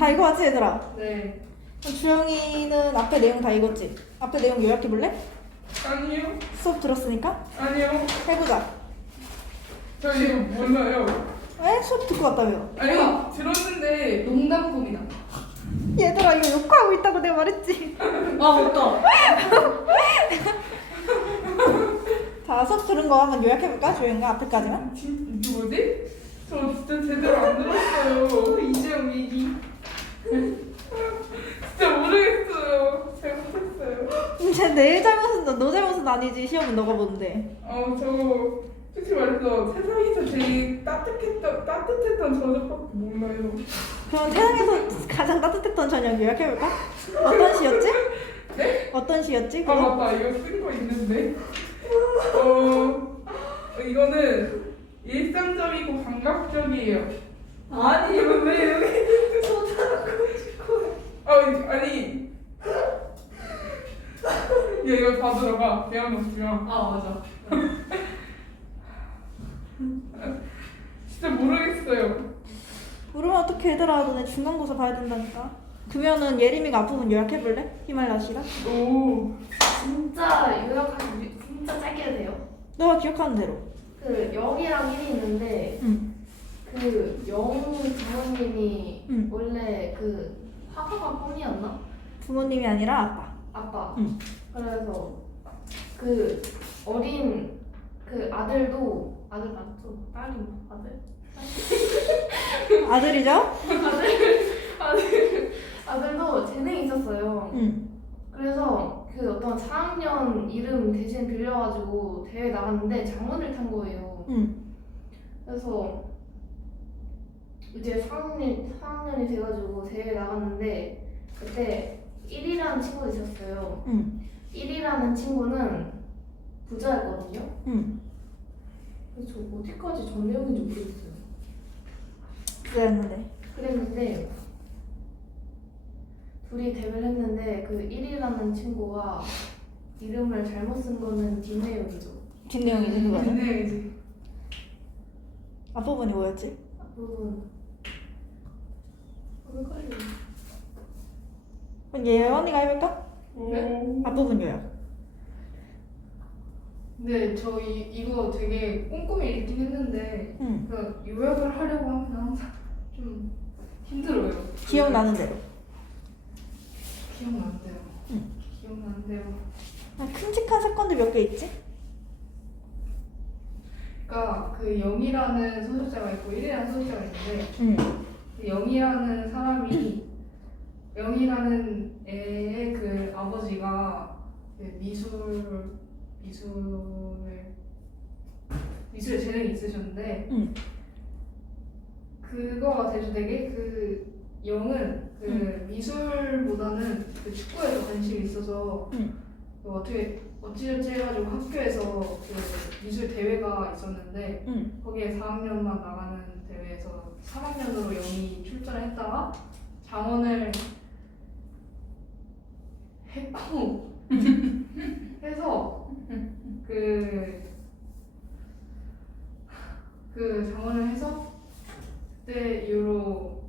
다 읽어봤지 얘들아? 네. 그럼 주영이는 앞에 내용 다 읽었지? 앞에 내용 요약해볼래? 아니요. 수업 들었으니까? 아니요. 해보자. 저 이거 몰라요. 왜? 수업 듣고 왔다며? 아니 들었는데 농담범이다. 얘들아 이거 욕하고 있다고 내가 말했지. 아 맞다. 자 수업 들은 거 한번 요약해볼까? 주영이가 앞에까지만? 이게 뭐지? 저 진짜 제대로 안 들었어요. 이재용 얘기. 진짜 모르겠어요. 잘못했어요. 이제 내 잘못은 너 잘못은 아니지. 시험은 너가 보는데. 저 솔직히 말해서 세상에서 제일 따뜻했던 저녁밖에 몰라요. 그럼 세상에서 가장 따뜻했던 저녁 요약해볼까? 어떤 시였지? 네? 어떤 시였지? 아 그거? 맞다, 이거 쓴 거 있는데. 이거는 일상적이고 감각적이에요. 아니 왜 여기 소장하고 싶어? 아니. 얘 이거 다 들어가. 대학 없지만. 아 맞아. 진짜 모르겠어요. 모르면 어떻게 얘들아 너네 중간고사 봐야 된다니까. 그러면은 예림이가 앞부분 요약해볼래? 히말라야 씨가? 오. 진짜 요약하기 진짜 짧게 해도 돼요. 너가 기억하는 대로. 그 0이랑 1이 있는데 응. 그 0 부모님이 응. 원래 그 화가가 뻔이었나? 부모님이 아니라 아빠. 아빠. 응. 그래서 그 어린 그 아들도 아들 맞죠? 딸이 아들? 아들이죠? 아들도 재능이 있었어요. 응. 그래서 그 어떤 4학년 이름 대신 빌려가지고 대회 나갔는데 장문을 탄 거예요. 응. 그래서 이제 4학년이 돼가지고 대회 나갔는데 그때 1이라는 친구가 있었어요. 응. 1이라는 친구는 부자였거든요. 응. 그래서 저 어디까지 전 내용인지 모르겠어요. 그랬는데. 그랬는데 둘이 대회를 했는데 그 1이라는 친구가 이름을 잘못 쓴 거는 뒷내용이죠. 뒷내용이지 그거는. 근데 앞부분이 뭐였지? 앞부분 헷갈려. 그럼 예언이가 해볼까? 네? 앞부분 요약. 네, 저 이거 되게 꼼꼼히 읽긴 했는데 응. 그 요약을 하려고 하면 항상 좀 힘들어요. 기억나는 대로. 기억나는데요. 응. 기억나는데요. 큼직한 사건들 몇 개 있지? 그러니까 그 0이라는 소설자가 있고 1이라는 소설자가 있는데 응. 그 0이라는 사람이 0이라는 애의 그 아버지가 그 미술에 재능이 있으셨는데 응. 그거가 대조되게 그 영은 그 미술보다는 그 축구에도 관심이 있어서 그 어찌저찌 해가지고 학교에서 그 미술 대회가 있었는데 거기에 4학년만 나가는 대회에서 3학년으로 영이 출전을 했다가 장원을 했고 해서 그 장원을 해서 그때 이후로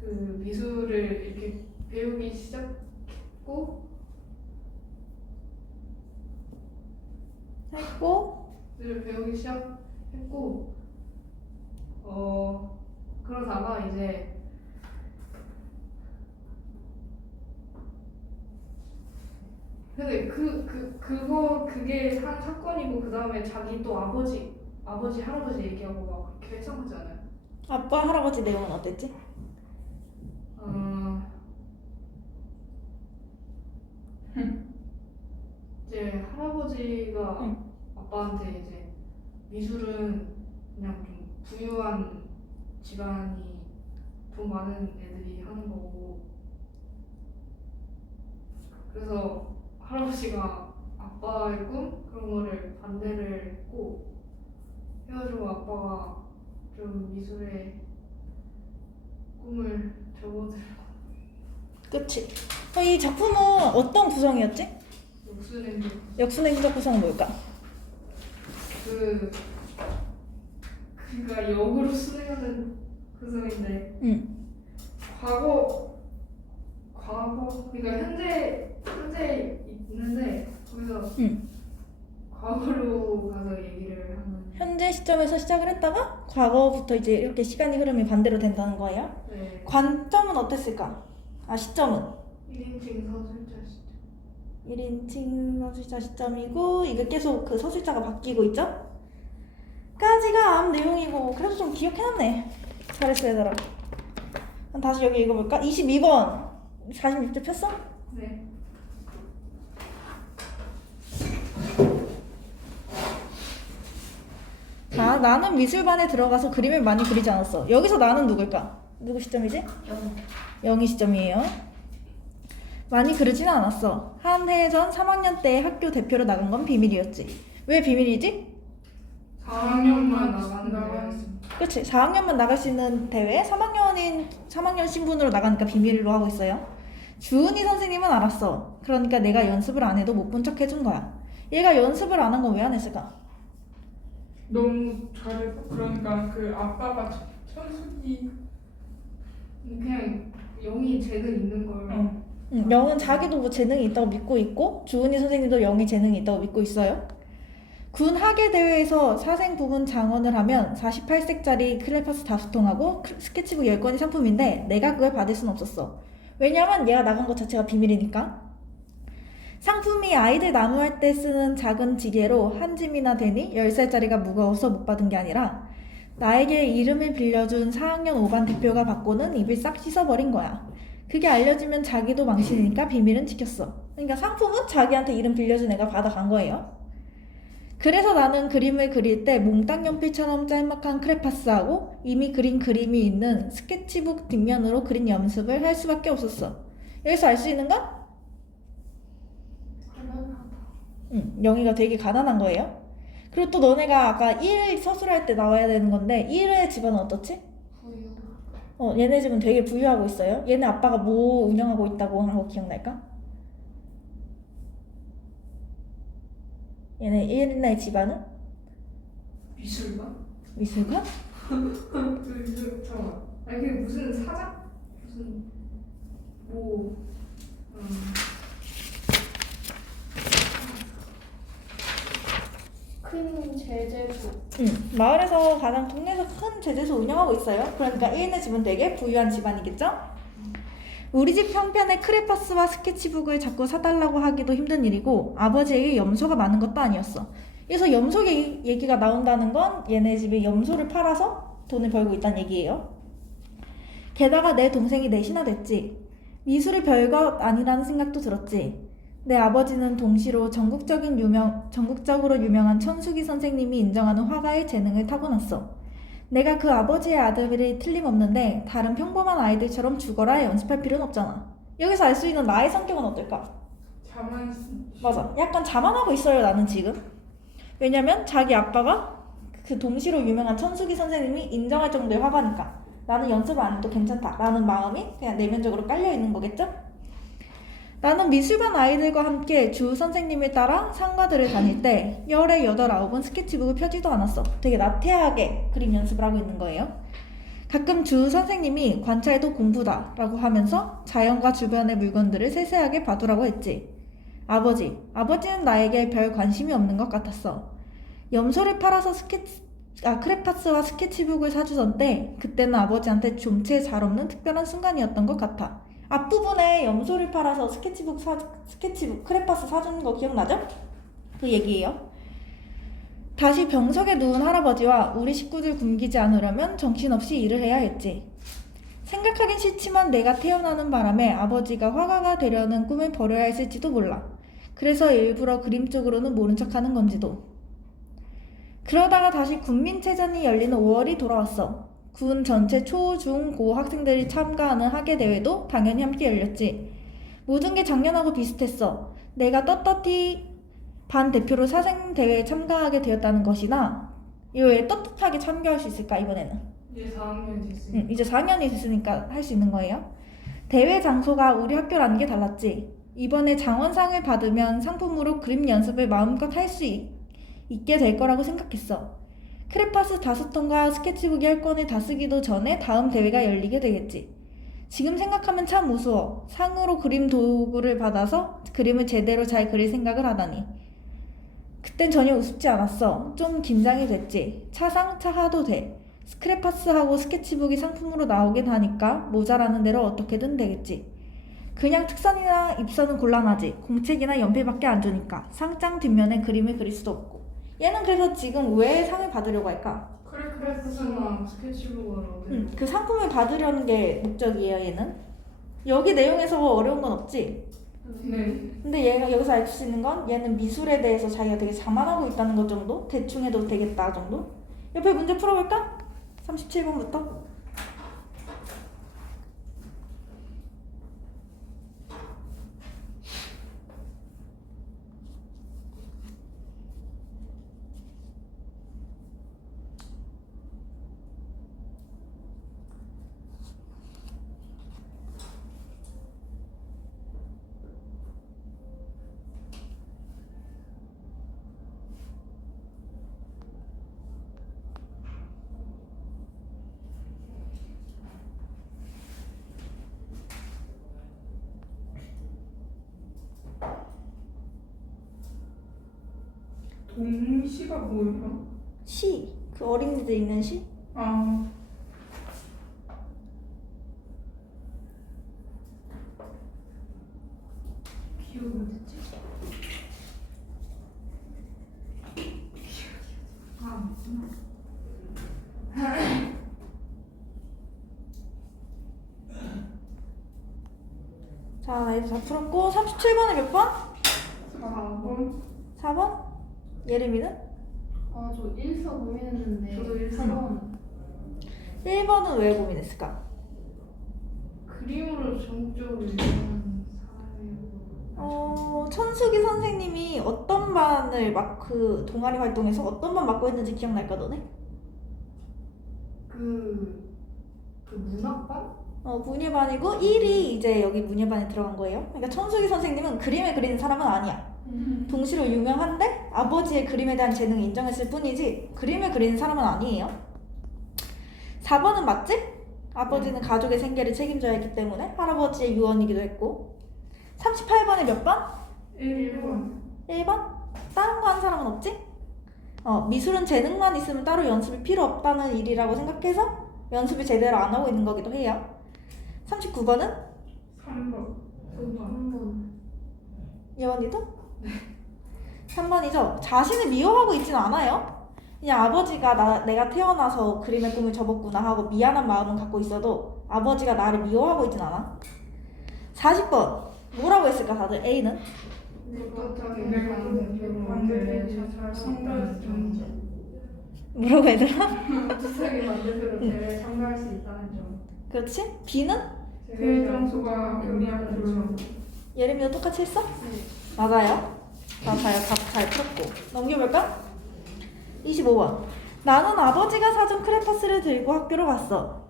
그 미술을 이렇게 배우기 시작했고 미술을 배우기 시작했고 그러다가 이제 근데 그게 한 사건이고 그 다음에 자기 또 아버지 할아버지 얘기하고 막 그렇게 해상하지 않아요? 아빠 할아버지 내용은 어땠지? 이제 할아버지가 응. 아빠한테 이제 미술은 그냥 좀 부유한 집안이 돈 많은 애들이 하는 거고 그래서 할아버지가 아빠의 꿈 그런 거를 반대를 했고 해가지고 아빠가 좀 미술의 꿈을 접어들고 그치. 이 작품은 어떤 구성이었지? 욕수냄새 역순행적 구성은 뭘까? 그러니까 역으로 수행하는 구성인데 응. 과거 그러니까 현재 있는데 거기서 응. 과거로 가서 얘기를 하는. 현재 시점에서 시작을 했다가 과거부터 이제 이렇게 시간이 흐름이 반대로 된다는 거예요. 네. 관점은 어땠을까? 아, 시점은 1인칭 서술자 시점. 1인칭 서술자 시점이고 이게 계속 그 서술자가 바뀌고 있죠? 까지가 앞 내용이고 그래도 좀 기억해놨네. 잘했어 얘들아. 그럼 다시 여기 읽어볼까? 22번 46쪽 폈어? 네. 자, 나는 미술반에 들어가서 그림을 많이 그리지 않았어. 여기서 나는 누굴까? 누구 시점이지? 영희 시점이에요. 많이 그리지는 않았어. 한 해 전 3학년 때 학교 대표로 나간 건 비밀이었지. 왜 비밀이지? 4학년만 나가는 나가는 대회였습니다. 그치, 4학년만 나갈 수 있는 대회 3학년 신분으로 나가니까 비밀로 하고 있어요. 주은이 선생님은 알았어. 그러니까 내가 연습을 안 해도 못 본 척 해준 거야. 얘가 연습을 안 한 건 왜 안 했을까? 너무 잘해서 그러니까 그 아빠가 천숙이 그냥 영이 재능 있는 걸. 영은 자기도 뭐 재능이 있다고 믿고 있고 주은이 선생님도 영이 재능이 있다고 믿고 있어요. 군 학예 대회에서 사생 부분 장원을 하면 48색짜리 클레파스 5통하고 스케치북 10권이 상품인데 내가 그걸 받을 순 없었어. 왜냐면 얘가 나간 것 자체가 비밀이니까. 상품이 아이들 나무할 때 쓰는 작은 지게로 한 짐이나 되니 10살짜리가 무거워서 못 받은 게 아니라 나에게 이름을 빌려준 4학년 5반 대표가 받고는 입을 싹 씻어버린 거야. 그게 알려지면 자기도 망신이니까 비밀은 지켰어. 그러니까 상품은 자기한테 이름 빌려준 애가 받아간 거예요. 그래서 나는 그림을 그릴 때 몽땅 연필처럼 짤막한 크레파스하고 이미 그린 그림이 있는 스케치북 뒷면으로 그린 연습을 할 수밖에 없었어. 여기서 알 수 있는 건? 영희가 되게 가난한 거예요. 그리고 또 너네가 아까 1 서술할 때 나와야 되는 건데 1의 집안은 어떻지? 얘네 집은 되게 부유하고 있어요. 얘네 아빠가 뭐 운영하고 있다고 한 거 기억날까? 얘네 1의 집안은? 미술관? 미술관? 잠깐만. 아니 그게 무슨 사장? 무슨 뭐 큰 제재소. 마을에서 가장 동네에서 큰 제재소 운영하고 있어요. 그러니까 1의 집은 되게 부유한 집안이겠죠? 우리 집 형편에 크레파스와 스케치북을 자꾸 사달라고 하기도 힘든 일이고 아버지에게 염소가 많은 것도 아니었어. 그래서 염소 얘기가 나온다는 건 얘네 집이 염소를 팔아서 돈을 벌고 있다는 얘기예요. 게다가 내 동생이 넷이나 됐지. 미술이 별것 아니라는 생각도 들었지. 내 아버지는 동시로 전국적으로 유명한 천수기 선생님이 인정하는 화가의 재능을 타고났어. 내가 그 아버지의 아들이 틀림없는데 다른 평범한 아이들처럼 죽어라 연습할 필요는 없잖아. 여기서 알 수 있는 나의 성격은 어떨까? 자만 맞아. 약간 자만하고 있어요 나는 지금. 왜냐면 자기 아빠가 그 동시로 유명한 천수기 선생님이 인정할 정도의 화가니까 나는 연습을 안 해도 괜찮다 라는 마음이 그냥 내면적으로 깔려있는 거겠죠? 나는 미술반 아이들과 함께 주 선생님을 따라 상가들을 다닐 때 열에 8, 9은 스케치북을 펴지도 않았어. 되게 나태하게 그림 연습을 하고 있는 거예요. 가끔 주 선생님이 관찰도 공부다 라고 하면서 자연과 주변의 물건들을 세세하게 봐두라고 했지. 아버지는 나에게 별 관심이 없는 것 같았어. 염소를 팔아서 크레파스와 스케치북을 사주던 때 그때는 아버지한테 좀체 잘 없는 특별한 순간이었던 것 같아. 앞부분에 염소를 팔아서 스케치북 크레파스 사주는 거 기억나죠? 그 얘기예요. 다시 병석에 누운 할아버지와 우리 식구들 굶기지 않으려면 정신없이 일을 해야 했지. 생각하긴 싫지만 내가 태어나는 바람에 아버지가 화가가 되려는 꿈을 버려야 했을지도 몰라. 그래서 일부러 그림 쪽으로는 모른 척하는 건지도. 그러다가 다시 군민체전이 열리는 5월이 돌아왔어. 군 전체 초, 중, 고 학생들이 참가하는 학예대회도 당연히 함께 열렸지. 모든 게 작년하고 비슷했어. 내가 떳떳히 반 대표로 사생대회에 참가하게 되었다는 것이나 이거 왜 떳떳하게 참가할 수 있을까 이번에는? 이제 4학년이 됐으니까. 이제 4학년이 됐으니까 할 수 있는 거예요. 대회 장소가 우리 학교라는 게 달랐지. 이번에 장원상을 받으면 상품으로 그림 연습을 마음껏 할 수 있게 될 거라고 생각했어. 크레파스 5통과 스케치북 10권을 다 쓰기도 전에 다음 대회가 열리게 되겠지. 지금 생각하면 참 우스워. 상으로 그림 도구를 받아서 그림을 제대로 잘 그릴 생각을 하다니. 그땐 전혀 우습지 않았어. 좀 긴장이 됐지. 차상 차하도 돼. 스크래파스하고 스케치북이 상품으로 나오긴 하니까 모자라는 대로 어떻게든 되겠지. 그냥 특선이나 입선은 곤란하지. 공책이나 연필밖에 안 주니까 상장 뒷면에 그림을 그릴 수도 없고. 얘는 그래서 지금 왜 상을 받으려고 할까? 크레파스랑 스케치북은 어디? 그 상품을 받으려는 게 목적이에요. 얘는 여기 내용에서 어려운 건 없지. 네. 근데 얘가 여기서 알 수 있는 건 얘는 미술에 대해서 자기가 되게 자만하고 있다는 것 정도? 대충 해도 되겠다 정도? 옆에 문제 풀어볼까? 37번부터. 동시가 뭐예요? 시. 그 어린이들 읽는 시? 아, 기억이 어딨지? 아, 자, 이제 다 풀었고 37번에 몇 번? 4번. 4번? 예림이는? 아, 저 1서 고민했는데. 저도 일서. 4번. 1번은 왜 고민했을까? 그림으로 전적으로 유명한 사람이고. 천수기 선생님이 어떤 반을 그 동아리 활동에서 어떤 반 맡고 했는지 기억날까 너네? 그 문학반? 문예반이고 1이 이제 여기 문예반에 들어간 거예요. 그러니까 천수기 선생님은 그림을 그리는 사람은 아니야. 동시로 유명한데 아버지의 그림에 대한 재능을 인정했을 뿐이지 그림을 그리는 사람은 아니에요. 4번은 맞지? 아버지는 가족의 생계를 책임져야 했기 때문에 할아버지의 유언이기도 했고. 38번에 몇 번? 1번. 1번? 다른 거 한 사람은 없지? 미술은 재능만 있으면 따로 연습이 필요 없다는 일이라고 생각해서 연습을 제대로 안 하고 있는 거기도 해요. 39번은? 3번. 3번. 예원이도? 3번이죠. 자신을 미워하고 있진 않아요. 그냥 아버지가 내가 태어나서 그림의 꿈을 접었구나 하고 미안한 마음은 갖고 있어도 아버지가 나를 미워하고 있진 않아. 40번 뭐라고 했을까 다들? A는? 내가 반대로 잘 성공할 수 있는 점. 뭐라고 얘들아? 비슷하게 만들도록 대회에 참가할 수 있다는 점. 그렇지? B는? 대회 장소가 경리하는 점. 예림이도 똑같이 했어? 맞아요. 잘 풀었고. 넘겨볼까? 25번. 나는 아버지가 사준 크레파스를 들고 학교로 갔어.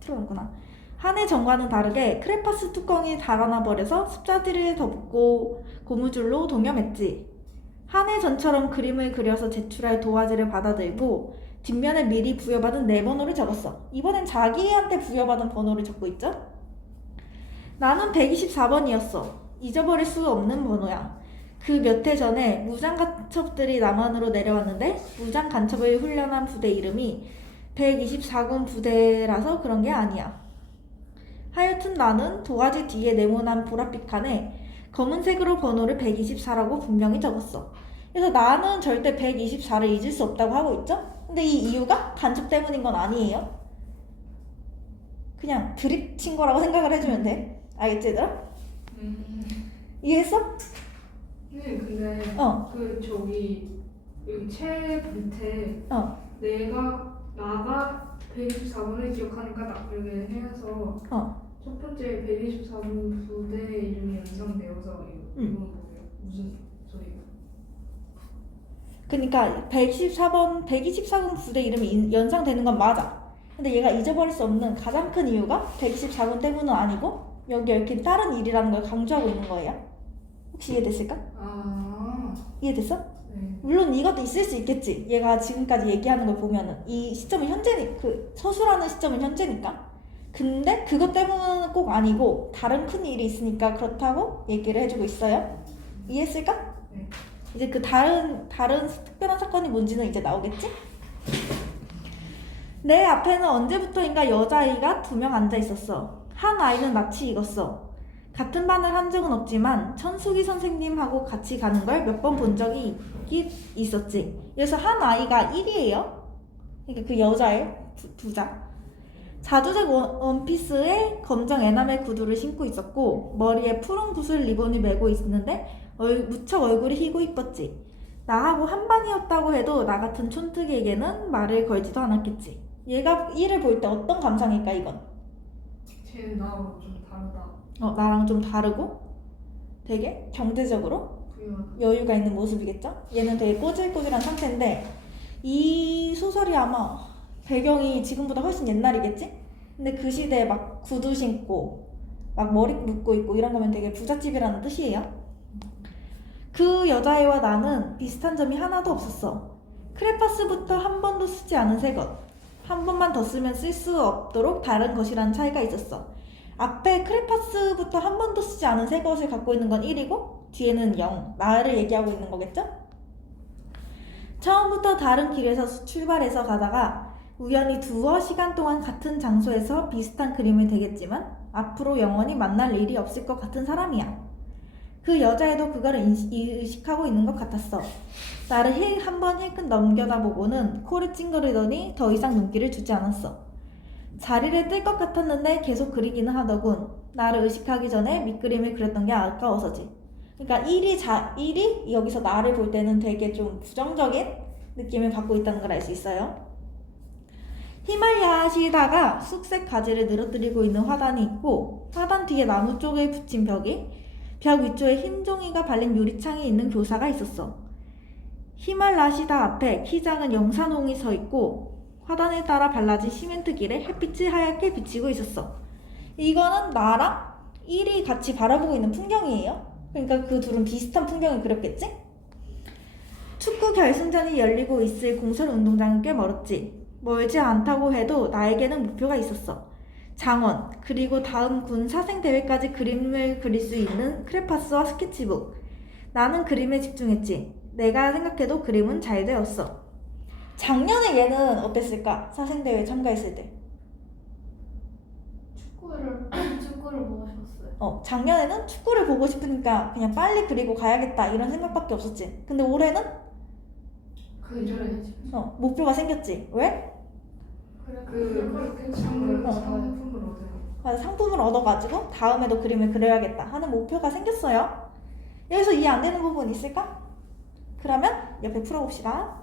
틀어놨구나. 한 해 전과는 다르게 크레파스 뚜껑이 달아나 버려서 습자지를 덮고 고무줄로 동여맸지. 한 해 전처럼 그림을 그려서 제출할 도화지를 받아들고 뒷면에 미리 부여받은 내 번호를 적었어. 이번엔 자기한테 부여받은 번호를 적고 있죠? 나는 124번이었어. 잊어버릴 수 없는 번호야. 그 몇 해 전에 무장 간첩들이 남한으로 내려왔는데 무장 간첩을 훈련한 부대 이름이 124군 부대라서 그런 게 아니야. 하여튼 나는 도화지 뒤에 네모난 보랏빛 칸에 검은색으로 번호를 124라고 분명히 적었어. 그래서 나는 절대 124를 잊을 수 없다고 하고 있죠? 근데 이 이유가 간첩 때문인 건 아니에요. 그냥 드립 친 거라고 생각을 해주면 돼. 알겠지 얘들아? 이해했어? 네, 근데 그 저기 여기 책 밑에 나가 124번을 기억하니까 딱 여기 해서 첫 번째 124번 부대 이름이 연상되어서 이건 뭐예요? 무슨 소리예요? 그러니까 124군 부대 이름이 연상되는 건 맞아. 근데 얘가 잊어버릴 수 없는 가장 큰 이유가 124군 때문은 아니고 여기 얽힌 다른 일이라는 걸 강조하고 있는 거예요. 혹시 이해됐을까? 아, 이해됐어? 네. 네. 물론 이것도 있을 수 있겠지. 얘가 지금까지 얘기하는 걸 보면은 이 시점은 그 서술하는 시점은 현재니까. 근데 그것 때문은 꼭 아니고 다른 큰 일이 있으니까 그렇다고 얘기를 해주고 있어요. 이해했을까? 네. 이제 그 다른 특별한 사건이 뭔지는 이제 나오겠지? 내 앞에는 언제부터인가 여자아이가 2명 앉아 있었어. 한 아이는 낯이 익었어. 같은 반을 한 적은 없지만 천숙이 선생님하고 같이 가는 걸 몇 번 본 적이 있었지. 그래서 한 아이가 1이에요. 그러니까 그 여자애 부자. 자주색 원피스에 검정 에나멜 구두를 신고 있었고 머리에 푸른 구슬 리본을 메고 있는데 무척 얼굴이 희고 이뻤지. 나하고 한 반이었다고 해도 나 같은 촌뜨기에게는 말을 걸지도 않았겠지. 얘가 1을 볼 때 어떤 감상일까 이건? 쟤는 나하고 좀 다르다. 나랑 좀 다르고 되게 경제적으로 부유하다. 여유가 있는 모습이겠죠? 얘는 되게 꼬질꼬질한 상태인데 이 소설이 아마 배경이 지금보다 훨씬 옛날이겠지? 근데 그 시대에 막 구두 신고 막 머리 묶고 있고 이런 거면 되게 부잣집이라는 뜻이에요. 그 여자애와 나는 비슷한 점이 하나도 없었어. 크레파스부터 한 번도 쓰지 않은 새 것. 한 번만 더 쓰면 쓸 수 없도록 다른 것이라는 차이가 있었어. 앞에 크레파스부터 한 번도 쓰지 않은 새 것을 갖고 있는 건 1이고 뒤에는 0, 나를 얘기하고 있는 거겠죠? 처음부터 다른 길에서 출발해서 가다가 우연히 두어 시간 동안 같은 장소에서 비슷한 그림을 대겠지만 앞으로 영원히 만날 일이 없을 것 같은 사람이야. 그 여자애도 그거를 의식하고 있는 것 같았어. 나를 한번 힐끗 넘겨다보고는 코를 찡그리더니 더 이상 눈길을 주지 않았어. 자리를 뜰 것 같았는데 계속 그리기는 하더군. 나를 의식하기 전에 밑그림을 그렸던 게 아까워서지. 그러니까 1이 여기서 나를 볼 때는 되게 좀 부정적인 느낌을 갖고 있다는 걸 알 수 있어요. 히말라야시다가 쑥색 가지를 늘어뜨리고 있는 화단이 있고 화단 뒤에 나무 쪽에 붙인 벽 위쪽에 흰 종이가 발린 유리창이 있는 교사가 있었어. 히말라시다 앞에 키 작은 영산홍이 서 있고 화단에 따라 발라진 시멘트 길에 햇빛이 하얗게 비치고 있었어. 이거는 나랑 1이 같이 바라보고 있는 풍경이에요. 그러니까 그 둘은 비슷한 풍경을 그렸겠지? 축구 결승전이 열리고 있을 공설 운동장은 꽤 멀었지. 멀지 않다고 해도 나에게는 목표가 있었어. 장원, 그리고 다음 군 사생대회까지 그림을 그릴 수 있는 크레파스와 스케치북. 나는 그림에 집중했지. 내가 생각해도 그림은 잘 되었어. 작년에 얘는 어땠을까? 사생대회 참가했을 때. 축구를 보고 싶었어요. 작년에는 축구를 보고 싶으니까 그냥 빨리 그리고 가야겠다 이런 생각밖에 없었지. 근데 올해는 그 이전에 목표가 생겼지. 왜? 그 상품을 얻어요. 그래서 상품을 얻어가지고 다음에도 그림을 그려야겠다 하는 목표가 생겼어요. 여기서 이해 안 되는 부분 있을까? 그러면 옆에 풀어봅시다.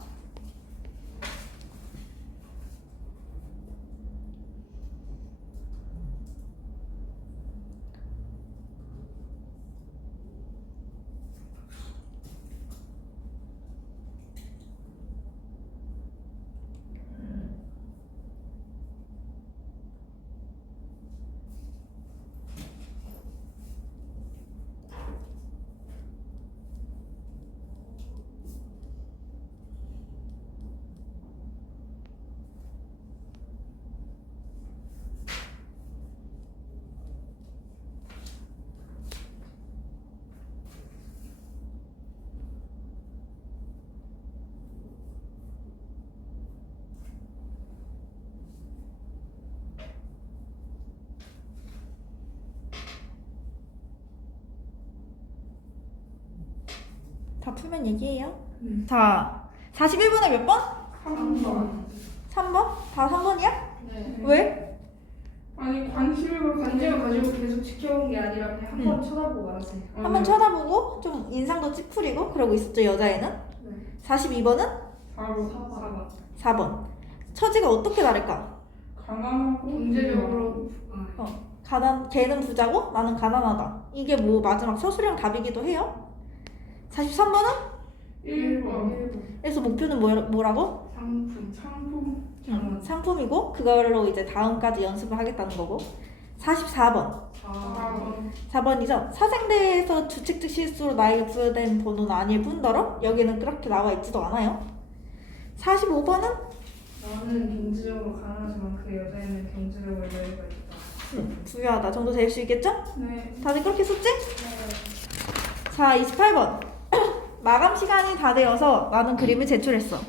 다 풀면 얘기해요. 자, 41번에 몇 번? 3번. 3번? 다 3번이야? 네. 왜? 아니 관심을 가지고 계속 지켜본 게 아니라 그냥 한 번 쳐다보고 말았어요. 한번 쳐다보고 좀 인상도 찌푸리고 그러고 있었죠, 여자애는. 네. 42번은? 4번. 4번. 처지가 어떻게 다를까? 가난하고 경제적으로 걔는 부자고 나는 가난하다. 이게 뭐 마지막 서술형 답이기도 해요. 43번은? 1번. 그래서 목표는 뭐라고? 상품. 상품. 상품이고 그걸로 이제 다음까지 연습을 하겠다는 거고. 44번. 4번이죠. 사생대에서 주책적 실수로 나에게 부여된 번호는 아닐 뿐더러 여기는 그렇게 나와 있지도 않아요. 45번은 나는 경제적으로 가난하지만 그 여자에는 경제적으로 여유가 있다. 부유하다 정도 될 수 있겠죠? 네. 다들 그렇게 썼지? 자, 28번. 마감 시간이 다 되어서 나는 그림을 제출했어.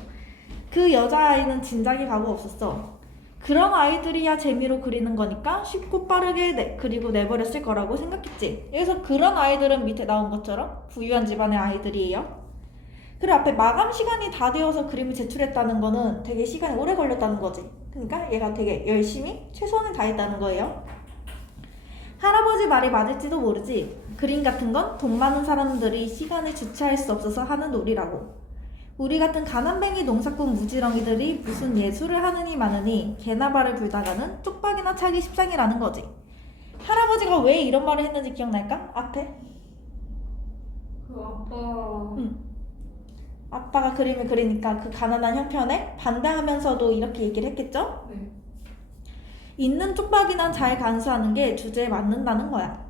그 여자아이는 진작에 가고 없었어. 그런 아이들이야 재미로 그리는 거니까 쉽고 빠르게 그리고 내버렸을 거라고 생각했지. 여기서 그런 아이들은 밑에 나온 것처럼 부유한 집안의 아이들이에요. 그리고 앞에 마감 시간이 다 되어서 그림을 제출했다는 거는 되게 시간이 오래 걸렸다는 거지. 그러니까 얘가 되게 열심히 최선을 다했다는 거예요. 할아버지 말이 맞을지도 모르지. 그림 같은 건 돈 많은 사람들이 시간을 주체할 수 없어서 하는 놀이라고. 우리 같은 가난뱅이 농사꾼 무지렁이들이 무슨 예술을 하느니 마느니 개나 발을 불다가는 쪽박이나 차기 십상이라는 거지. 할아버지가 왜 이런 말을 했는지 기억날까? 앞에? 그 아빠 아빠가 그림을 그리니까 그 가난한 형편에 반대하면서도 이렇게 얘기를 했겠죠? 네. 있는 쪽박이나 잘 간수하는 게 주제에 맞는다는 거야.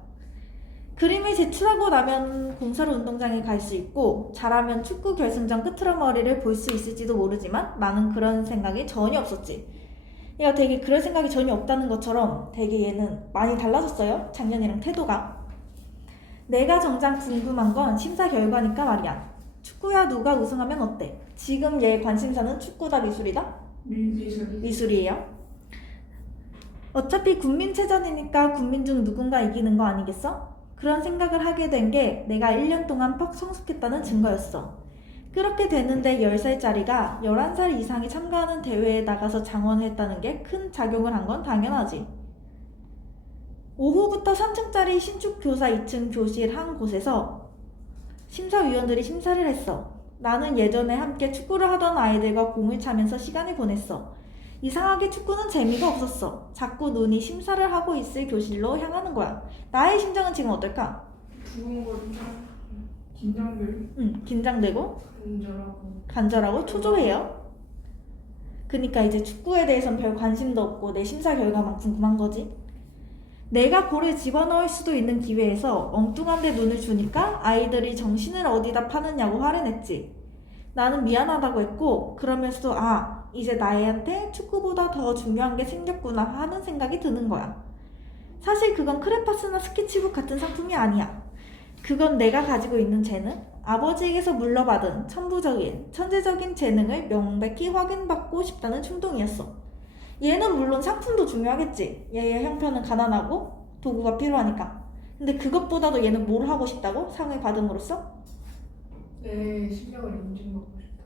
그림을 제출하고 나면 공사로 운동장에 갈 수 있고 잘하면 축구 결승전 끄트러머리를 볼 수 있을지도 모르지만 나는 그런 생각이 전혀 없었지. 얘가 되게 그럴 생각이 전혀 없다는 것처럼 되게 얘는 많이 달라졌어요. 작년이랑 태도가. 내가 정작 궁금한 건 심사 결과니까 말이야. 축구야 누가 우승하면 어때? 지금 얘 관심사는 축구다 미술이다? 미술이에요. 어차피 국민체전이니까 국민 중 누군가 이기는 거 아니겠어? 그런 생각을 하게 된 게 내가 1년 동안 퍽 성숙했다는 증거였어. 그렇게 되는데 10살짜리가 11살 이상이 참가하는 대회에 나가서 장원했다는 게 큰 작용을 한 건 당연하지. 오후부터 3층짜리 신축 교사 2층 교실 한 곳에서 심사위원들이 심사를 했어. 나는 예전에 함께 축구를 하던 아이들과 공을 차면서 시간을 보냈어. 이상하게 축구는 재미가 없었어. 자꾸 눈이 심사를 하고 있을 교실로 향하는 거야. 나의 심정은 지금 어떨까? 두근거린다. 긴장돼. 긴장되고 간절하고 간절하고 초조해요. 그니까 이제 축구에 대해선 별 관심도 없고 내 심사 결과만 궁금한 거지. 내가 볼을 집어넣을 수도 있는 기회에서 엉뚱한 데 눈을 주니까 아이들이 정신을 어디다 파느냐고 화를 냈지. 나는 미안하다고 했고 그러면서도 이제 나애한테 축구보다 더 중요한 게 생겼구나 하는 생각이 드는 거야. 사실 그건 크레파스나 스케치북 같은 상품이 아니야. 그건 내가 가지고 있는 재능, 아버지에게서 물려받은 천재적인 재능을 명백히 확인받고 싶다는 충동이었어. 얘는 물론 상품도 중요하겠지. 얘의 형편은 가난하고 도구가 필요하니까. 근데 그것보다도 얘는 뭘 하고 싶다고? 상을 받음으로써? 내 실력을 인증받고 싶다.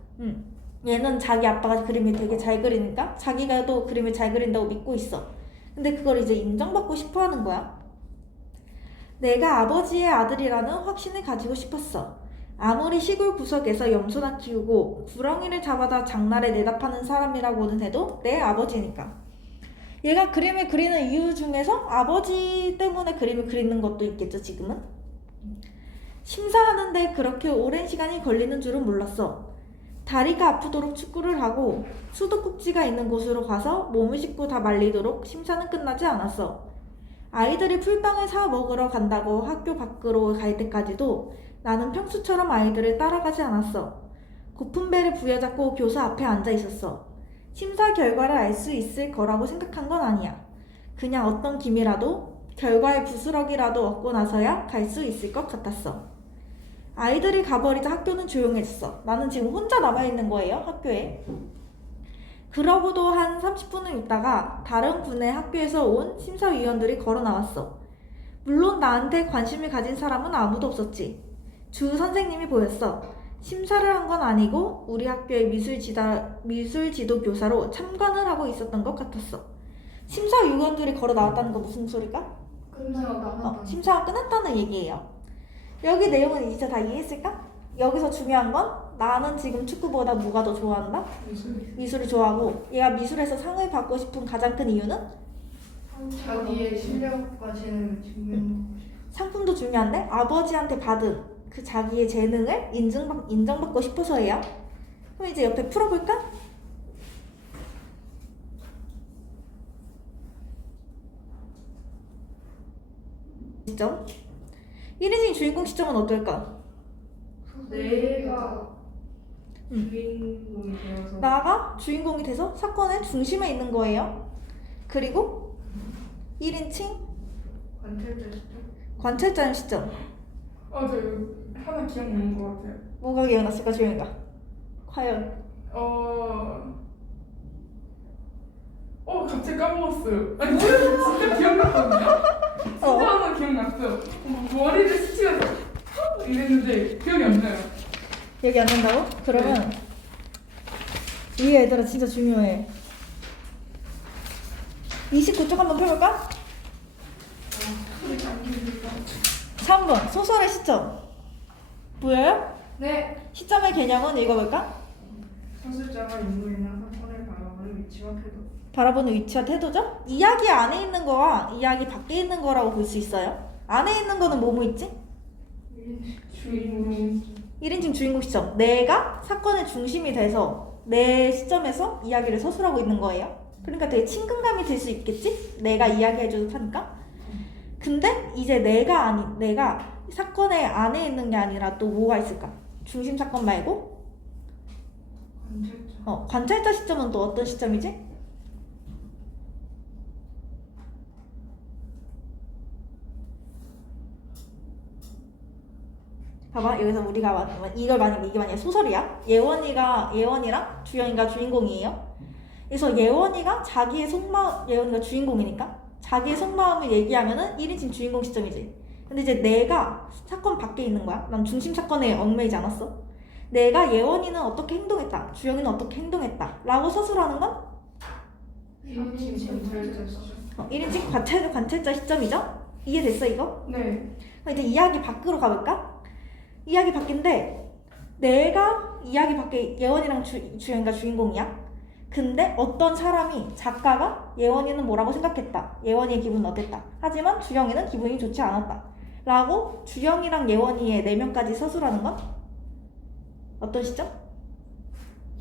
얘는 자기 아빠가 그림을 되게 잘 그리니까 자기가 또 그림을 잘 그린다고 믿고 있어. 근데 그걸 이제 인정받고 싶어 하는 거야. 내가 아버지의 아들이라는 확신을 가지고 싶었어. 아무리 시골 구석에서 염소나 키우고 구렁이를 잡아다 장날에 내다 파는 사람이라고는 해도 내 아버지니까. 얘가 그림을 그리는 이유 중에서 아버지 때문에 그림을 그리는 것도 있겠죠, 지금은? 심사하는데 그렇게 오랜 시간이 걸리는 줄은 몰랐어. 다리가 아프도록 축구를 하고 수도꼭지가 있는 곳으로 가서 몸을 씻고 다 말리도록 심사는 끝나지 않았어. 아이들이 풀빵을 사 먹으러 간다고 학교 밖으로 갈 때까지도 나는 평소처럼 아이들을 따라가지 않았어. 고픈 배를 부여잡고 교사 앞에 앉아 있었어. 심사 결과를 알 수 있을 거라고 생각한 건 아니야. 그냥 어떤 기미라도 결과의 부스러기라도 얻고 나서야 갈 수 있을 것 같았어. 아이들이 가버리자 학교는 조용해졌어. 나는 지금 혼자 남아있는 거예요, 학교에. 그러고도 한 30분을 있다가 다른 군의 학교에서 온 심사위원들이 걸어 나왔어. 물론 나한테 관심을 가진 사람은 아무도 없었지. 주 선생님이 보였어. 심사를 한 건 아니고 우리 학교의 미술지도 교사로 참관을 하고 있었던 것 같았어. 심사위원들이 걸어 나왔다는 건 무슨 소리가? 심사가 끝났다는 얘기예요. 여기 내용은 이제 다 이해했을까? 여기서 중요한 건 나는 지금 축구보다 뭐가 더 좋아한다? 미술을 좋아하고 얘가 미술에서 상을 받고 싶은 가장 큰 이유는? 자기의 실력과 재능을 증명하고 싶다. 상품도 중요한데 아버지한테 받은 그 자기의 재능을 인정받고 싶어서예요. 그럼 이제 옆에 풀어볼까? 시점. 1인칭 주인공 시점은 어떨까? 내가 주인공이 되어서 나가 주인공이 돼서 사건의 중심에 있는 거예요. 그리고 1인칭 관찰자 시점. 관찰자의 시점. 저 이거 하나 기억나는 것 같아요. 뭐가 기억났을까 주영이가? 과연? 갑자기 까먹었어요. 아니 진짜 기억났거든요. 진짜 하나 기억났어요. 머리를 스치면서 이랬는데 기억이 안 나요. 얘기 안 된다고? 그러면 이 얘들아 진짜 중요해. 29쪽 한번 펴볼까? 3번 소설의 시점 보여요? 네. 시점의 개념은 읽어볼까? 서술자가 인물이나 사건을 바라보는 위치와 태도죠? 이야기 안에 있는 거와 이야기 밖에 있는 거라고 볼 수 있어요. 안에 있는 거는 뭐뭐 있지? 주인공. 1인칭 주인공 시점. 내가 사건의 중심이 돼서 내 시점에서 이야기를 서술하고 있는 거예요. 그러니까 되게 친근감이 들 수 있겠지? 내가 이야기해줘도 하니까. 근데 이제 내가 사건의 안에 있는 게 아니라 또 뭐가 있을까? 중심 사건 말고? 관찰자. 관찰자 시점은 또 어떤 시점이지? 봐봐, 여기서 우리가 이게 만약에 소설이야. 예원이랑 주영이가 주인공이에요. 그래서 예원이가 주인공이니까 자기의 속마음을 얘기하면은 1인칭 주인공 시점이지. 근데 이제 내가 사건 밖에 있는 거야. 난 중심 사건에 얽매이지 않았어. 내가 예원이는 어떻게 행동했다, 주영이는 어떻게 행동했다 라고 서술하는 건 1인칭 관찰자 시점. 1인칭 관찰자 시점이죠? 이해됐어 이거? 네. 그럼 이제 이야기 밖으로 가볼까? 이야기 밖인데 내가 이야기 밖에 예원이랑 주영이가 주인공이야. 근데 어떤 사람이 작가가 예원이는 뭐라고 생각했다, 예원이의 기분은 어땠다, 하지만 주영이는 기분이 좋지 않았다 라고 주영이랑 예원이의 내면까지 서술하는 건 어떤 시점?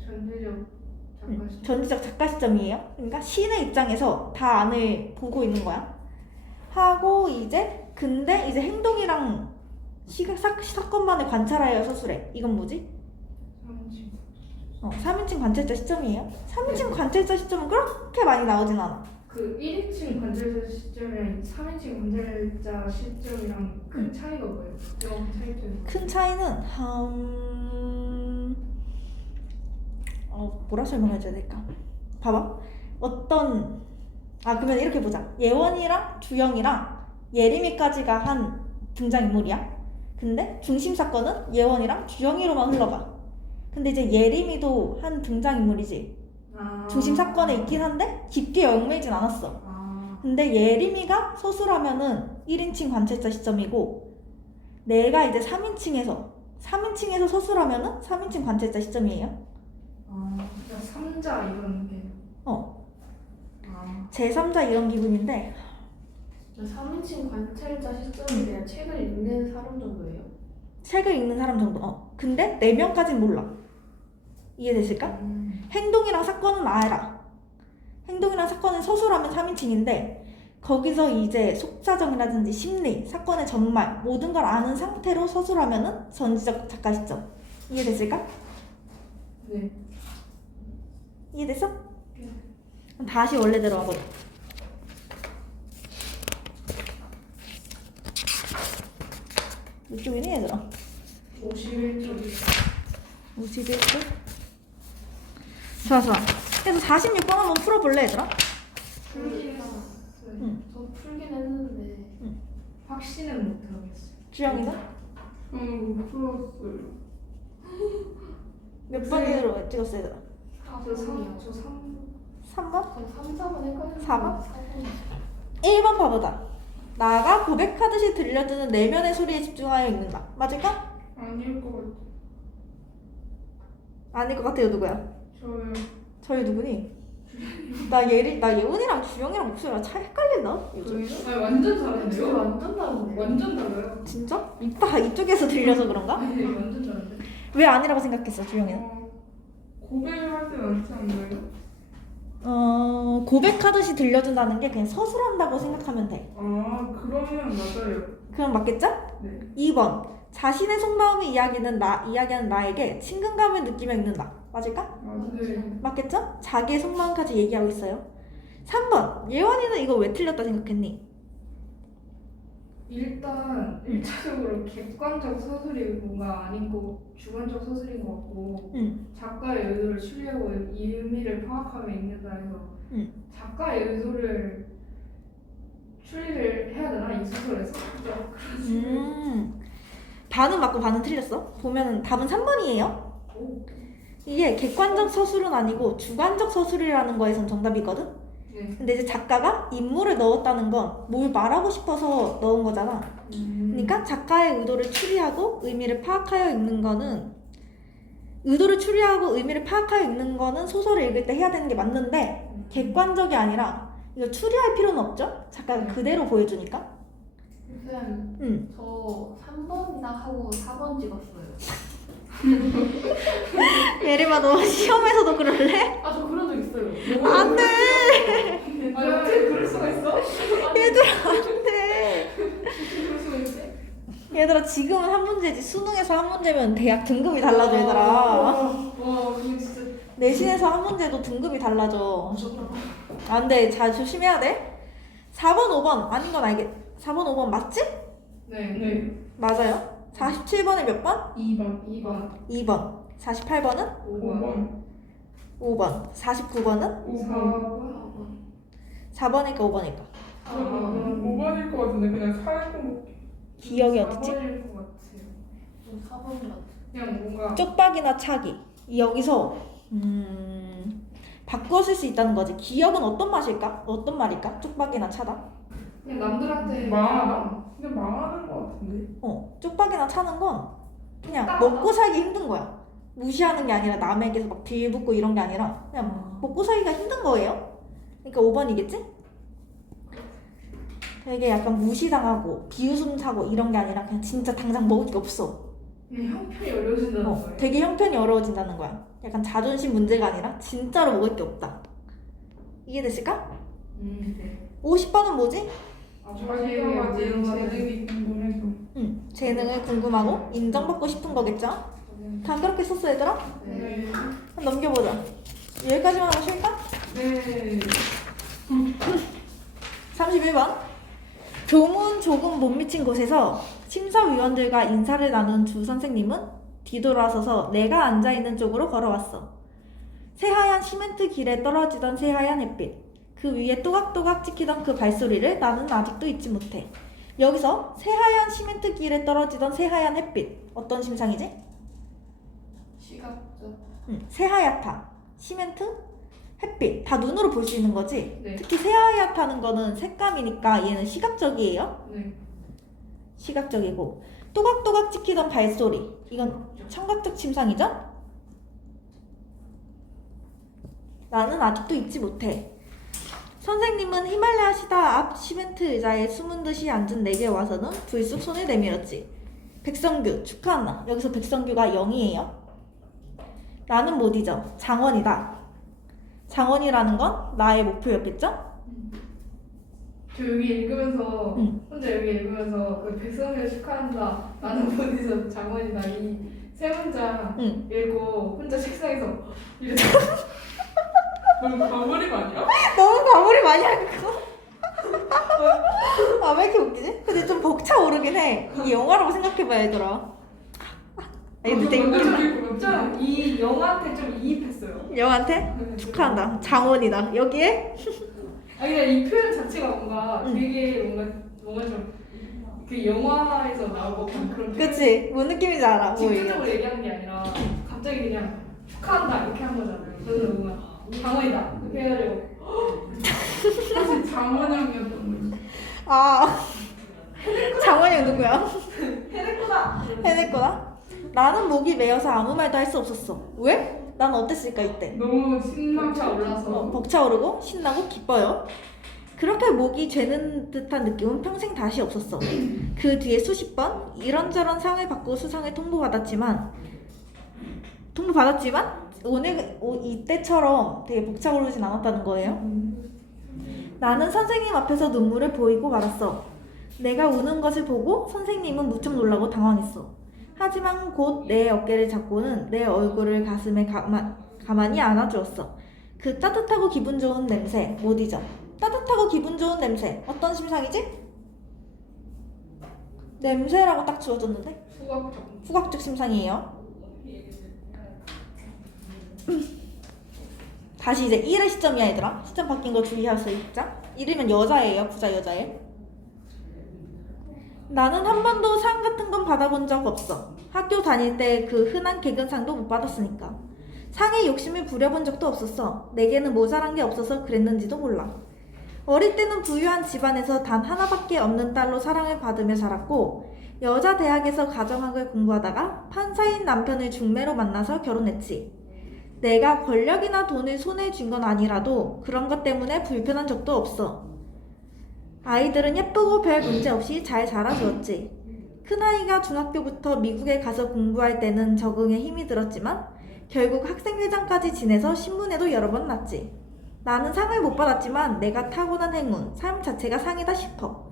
전체적 작가 시점. 전지적 작가 시점이에요. 그러니까 시인의 입장에서 다 안을 보고 있는 거야. 하고 근데 이제 행동이랑 사건만을 관찰하여 서술해. 이건 뭐지? 3인칭 관찰자 시점이에요. 3인칭 관찰자 시점은 그렇게 많이 나오진 않아. 그 1인칭 관찰자 시점이랑 3인칭 관찰자 시점이랑 큰 차이가 뭐예요? 이런 차이점. 큰 차이는 뭐라 설명해줘야 될까? 봐봐. 그러면 이렇게 보자. 예원이랑 주영이랑 예림이까지가 한 등장인물이야. 근데 중심 사건은 예원이랑 주영이로만 흘러가. 근데 이제 예림이도 한 등장인물이지. 중심 사건에 있긴 한데 깊게 얽매이진 않았어. 근데 예림이가 서술하면은 1인칭 관찰자 시점이고, 내가 이제 3인칭에서 서술하면은 3인칭 관찰자 시점이에요. 그러니까 3자 이런 게. 제3자 이런 기분인데 3인칭 관찰자 시점에 대한 책을 읽는 사람 정도예요? 책을 읽는 사람 정도. 근데 내면까진 몰라. 이해됐을까? 행동이랑 사건은 알아. 행동이랑 사건은 서술하면 3인칭인데 거기서 이제 속사정이라든지 심리, 사건의 전말 모든 걸 아는 상태로 서술하면은 전지적 작가 시점. 이해됐을까? 네. 이해됐어? 그럼 다시 원래대로 와보자. 이쪽이네 얘들아. 51쪽. 51쪽? 좋아. 그래서 46번 한번 풀어볼래 얘들아? 풀긴 했어요. 저 풀긴 했는데 확신은 못 하겠어요. 주영이가? 못 풀었어요. 몇 번으로 찍었어 얘들아? 저 3. 3번? 저 3, 4번 헷갈렸는데 4번? 1번 봐보자. 나가 고백하듯이 들려드는 내면의 소리에 집중하여 읽는다. 맞을까? 아닐 것 같아요. 아닐 것 같아요. 누구야? 저요. 저희 누구니? 나 예은이랑 주영이랑 목소리가 차 헷갈린다 요즘. 아니 완전 저 다른데요? 완전 다른데요? 완전 달라요. 진짜? 이쪽에서 들려서 그런가? 아니 완전 다른데. 왜 아니라고 생각했어 주영이는? 고백을 할 때 많지 않나요? 고백하듯이 들려준다는 게 그냥 서술한다고 생각하면 돼. 아, 그러면 맞아요. 그럼 맞겠죠? 네. 2번. 자신의 속마음을 이야기하는 나에게 친근감을 느끼며 읽는다. 맞을까? 맞아요. 맞겠죠? 자기의 속마음까지 얘기하고 있어요. 3번. 예원이는 이거 왜 틀렸다 생각했니? 일단 1차적으로 객관적 서술이 뭔가 아니고 주관적 서술인 것 같고 작가의 의도를 추리하고 이 의미를 파악하며 읽는다 해서 작가의 의도를 추리를 해야 되나 이 소설에서? 반은 맞고 반은 틀렸어. 보면은 답은 3번이에요. 이게 객관적 서술은 아니고 주관적 서술이라는 거에선 정답이거든. 네. 근데 이제 작가가 인물을 넣었다는 건 뭘 말하고 싶어서 넣은 거잖아. 그러니까 작가의 의도를 추리하고 의미를 파악하여 읽는 거는 의도를 추리하고 의미를 파악하여 읽는 거는 소설을 읽을 때 해야 되는 게 맞는데 객관적이 아니라 이거 추리할 필요는 없죠? 작가가 그대로 보여주니까. 쌤, 저 3번이나 하고 4번 찍었어요. 예림아 너 시험에서도 그럴래? 아, 저 그런 적 있어요. 안돼 아니 어떻게 그럴 수가 있어? 얘들아 안돼 그럴 수가 있지? 얘들아 지금은 한 문제지 수능에서 한 문제면 대학 등급이 달라져 얘들아 와 근데 진짜 내신에서 한 문제도 등급이 달라져 안돼 잘 조심해야 돼 4번 5번 아닌 건 알겠 4번 5번 맞지? 네. 맞아요 47번에 몇 번? 2번. 2번 48번은? 5번. 5번 49번은? 5번. 4번일까 5번일까? 저는 5번일 것 같은데 그냥 사회공부. 기억이 어딨지? 4번일 것 같아요. 저 4번 같아요. 그냥 뭔가 쪽박이나 차기 여기서 바꾸어 쓸 수 있다는 거지 기억은 어떤 맛일까? 어떤 말일까? 쪽박이나 차다? 그냥 남들한테 망하다? 근데 망하는 것 같은데. 쪽박이나 차는 건 그냥 따라다. 먹고 살기 힘든 거야 무시하는 게 아니라 남에게서 막 들붙고 이런 게 아니라 그냥 먹고 살기가 힘든 거예요 그러니까 5번이겠지? 되게 약간 무시당하고 비웃음 사고 이런 게 아니라 그냥 진짜 당장 먹을 게 없어 그냥 형편이 어려워진다는 거예요. 되게 형편이 어려워진다는 거야 약간 자존심 문제가 아니라 진짜로 먹을 게 없다 이해됐을까? 네. 50번은 뭐지? 자기가 재능이 궁금해서. 재능을 궁금하고 인정받고 싶은 거겠죠? 다 그렇게 썼어 얘들아? 네. 한번 넘겨보자 여기까지만 하고 쉴까? 네. 31번 교문 조금 못 미친 곳에서 심사위원들과 인사를 나눈 주 선생님은 뒤돌아서서 내가 앉아있는 쪽으로 걸어왔어. 새하얀 시멘트 길에 떨어지던 새하얀 햇빛 그 위에 또각또각 찍히던 그 발소리를 나는 아직도 잊지 못해. 여기서 새하얀 시멘트 길에 떨어지던 새하얀 햇빛 어떤 심상이지? 시각적. 새하얗다, 시멘트, 햇빛 다 눈으로 볼 수 있는 거지? 네. 특히 새하얗다는 거는 색감이니까 얘는 시각적이에요. 네. 시각적이고 또각또각 찍히던 발소리 이건 청각적 침상이죠? 나는 아직도 잊지 못해. 선생님은 히말라야 시다 앞 시멘트 의자에 숨은 듯이 앉은 내게 와서는 불쑥 손을 내밀었지. 백성규 축하한다. 여기서 백성규가 0이에요. 나는 못 잊어. 장원이다. 장원이라는 건 나의 목표였겠죠? 저 여기 읽으면서 응. 혼자 여기 읽으면서 그 백성을 축하한다 나는 못 잊어 장원이다 이 세 문장 응. 읽고 혼자 책상에서 이랬어. 너무 과몰입 아니야? 너무 과몰입 많이 한 거. 아, 왜 이렇게 웃기지? 근데 좀 벅차오르긴 해. 이게 영화라고 생각해봐야 얘들아. 아니, 근데 좀이 영화한테 좀 이입했어요. 영한테 축하한다. 장원이다. 여기에 아니 그냥 이 표현 자체가 뭔가 응. 되게 뭔가 좀 그 영화에서 나오고 그런 표현. 그치? 뭔 느낌인지 알아. 뭐 이게. 직접적으로 얘기하는 게 아니라 갑자기 그냥 축하한다 이렇게 한 거잖아요. 그래서 뭔가 장원이다 이렇게 해가지고 사실 장원영이었던 거지. 아, 장원이 누구야? 해냈구나. 해냈구나. 나는 목이 메어서 아무 말도 할 수 없었어. 왜? 난 어땠을까 이때? 너무 신나고 벅차올라서. 벅차오르고 신나고 기뻐요. 그렇게 목이 죄는 듯한 느낌은 평생 다시 없었어. 그 뒤에 수십 번 이런저런 상을 받고 수상을 통보받았지만 이때처럼 되게 복잡하진 않았다는 거예요. 나는 선생님 앞에서 눈물을 보이고 말았어. 내가 우는 것을 보고 선생님은 무척 놀라고 당황했어. 하지만 곧 내 어깨를 잡고는 내 얼굴을 가슴에 가만히 안아주었어. 그 따뜻하고 기분 좋은 냄새 못 잊어. 따뜻하고 기분 좋은 냄새 어떤 심상이지? 냄새라고 딱 주어졌는데 후각적 심상이에요. 다시 이제 1의 시점이야 얘들아. 시점 바뀐 거 주의하세요. 입장 1이면 여자예요. 부자 여자예. 나는 한 번도 상 같은 건 받아본 적 없어. 학교 다닐 때 그 흔한 개근상도 못 받았으니까. 상에 욕심을 부려본 적도 없었어. 내게는 모자란 게 없어서 그랬는지도 몰라. 어릴 때는 부유한 집안에서 단 하나밖에 없는 딸로 사랑을 받으며 자랐고 여자 대학에서 가정학을 공부하다가 판사인 남편을 중매로 만나서 결혼했지. 내가 권력이나 돈을 손에 쥔 건 아니라도 그런 것 때문에 불편한 적도 없어. 아이들은 예쁘고 별 문제 없이 잘 자라주었지. 큰아이가 중학교부터 미국에 가서 공부할 때는 적응에 힘이 들었지만 결국 학생회장까지 지내서 신문에도 여러 번 났지. 나는 상을 못 받았지만 내가 타고난 행운, 삶 자체가 상이다 싶어.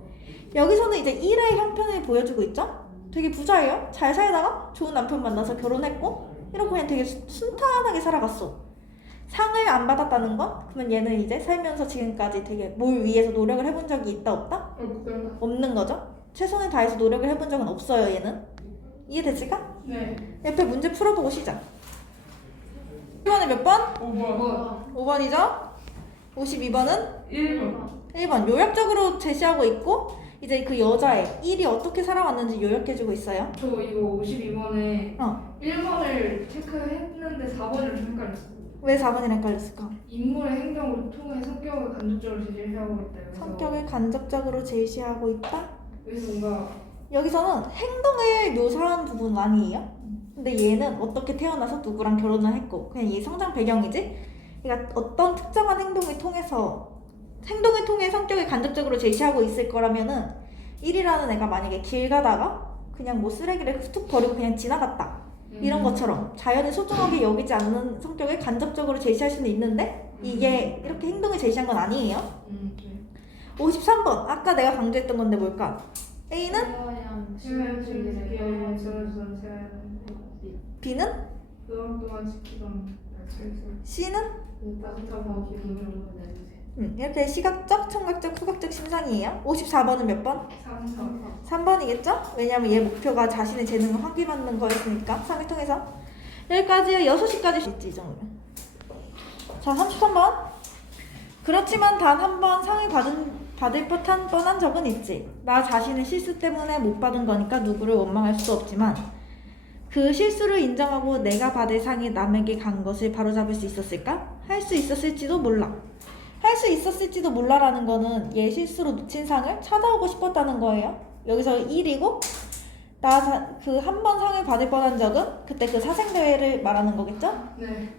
여기서는 이제 1의 형편을 보여주고 있죠? 되게 부자예요. 잘 살다가 좋은 남편 만나서 결혼했고 이러고 그냥 되게 순탄하게 살아갔어. 상을 안 받았다는 건? 그러면 얘는 이제 살면서 지금까지 되게 뭘 위해서 노력을 해본 적이 있다 없다? 없는 거죠? 최선을 다해서 노력을 해본 적은 없어요 얘는. 이해됐을까? 네. 옆에 문제 풀어보고 시작. 1번에 몇 번? 5번. 5번이죠? 52번은? 1번. 1번 요약적으로 제시하고 있고 이제 그 여자의 1이 어떻게 살아왔는지 요약해주고 있어요. 저 이거 52번에 1번을 체크했는데 4번을 좀 헷갈렸어요. 왜 4번이랑 헷갈렸을까? 인물의 행동을 통해 성격을 간접적으로 제시하고 있다. 그래서 성격을 간접적으로 제시하고 있다? 그래서 뭔가 여기서는 행동을 묘사한 부분 아니에요? 근데 얘는 어떻게 태어나서 누구랑 결혼을 했고 그냥 얘 성장 배경이지? 그러니까 어떤 특정한 행동을 통해 성격을 간접적으로 제시하고 있을 거라면은 1이라는 애가 만약에 길 가다가 그냥 뭐 쓰레기를 툭 버리고 그냥 지나갔다 이런 것처럼 자연을 소중하게 여기지 않는 성격을 간접적으로 제시할 수는 있는데 이게 이렇게 행동을 제시한 건 아니에요. 네. 53번 아까 내가 강조했던 건데 뭘까? A는? B는? 그동안 지키던 C는? 따뜻하고 기분 좋은 이렇게 시각적, 청각적, 후각적 심상이에요. 54번은 몇 번? 3번이겠죠? 왜냐면 얘 목표가 자신의 재능을 확인받는 거였으니까 상을 통해서. 여기까지요. 6시까지 있지 이 정도면. 자 33번. 그렇지만 단 한 번 상을 받을 뻔한 적은 있지. 나 자신의 실수 때문에 못 받은 거니까 누구를 원망할 수도 없지만 그 실수를 인정하고 내가 받을 상이 남에게 간 것을 바로잡을 수 있었을까? 할 수 있었을지도 몰라. 할 수 있었을지도 몰라라는 거는 얘 실수로 놓친 상을 찾아오고 싶었다는 거예요. 여기서 1이고 나 그 한 번 상을 받을 뻔한 적은 그때 그 사생대회를 말하는 거겠죠? 네.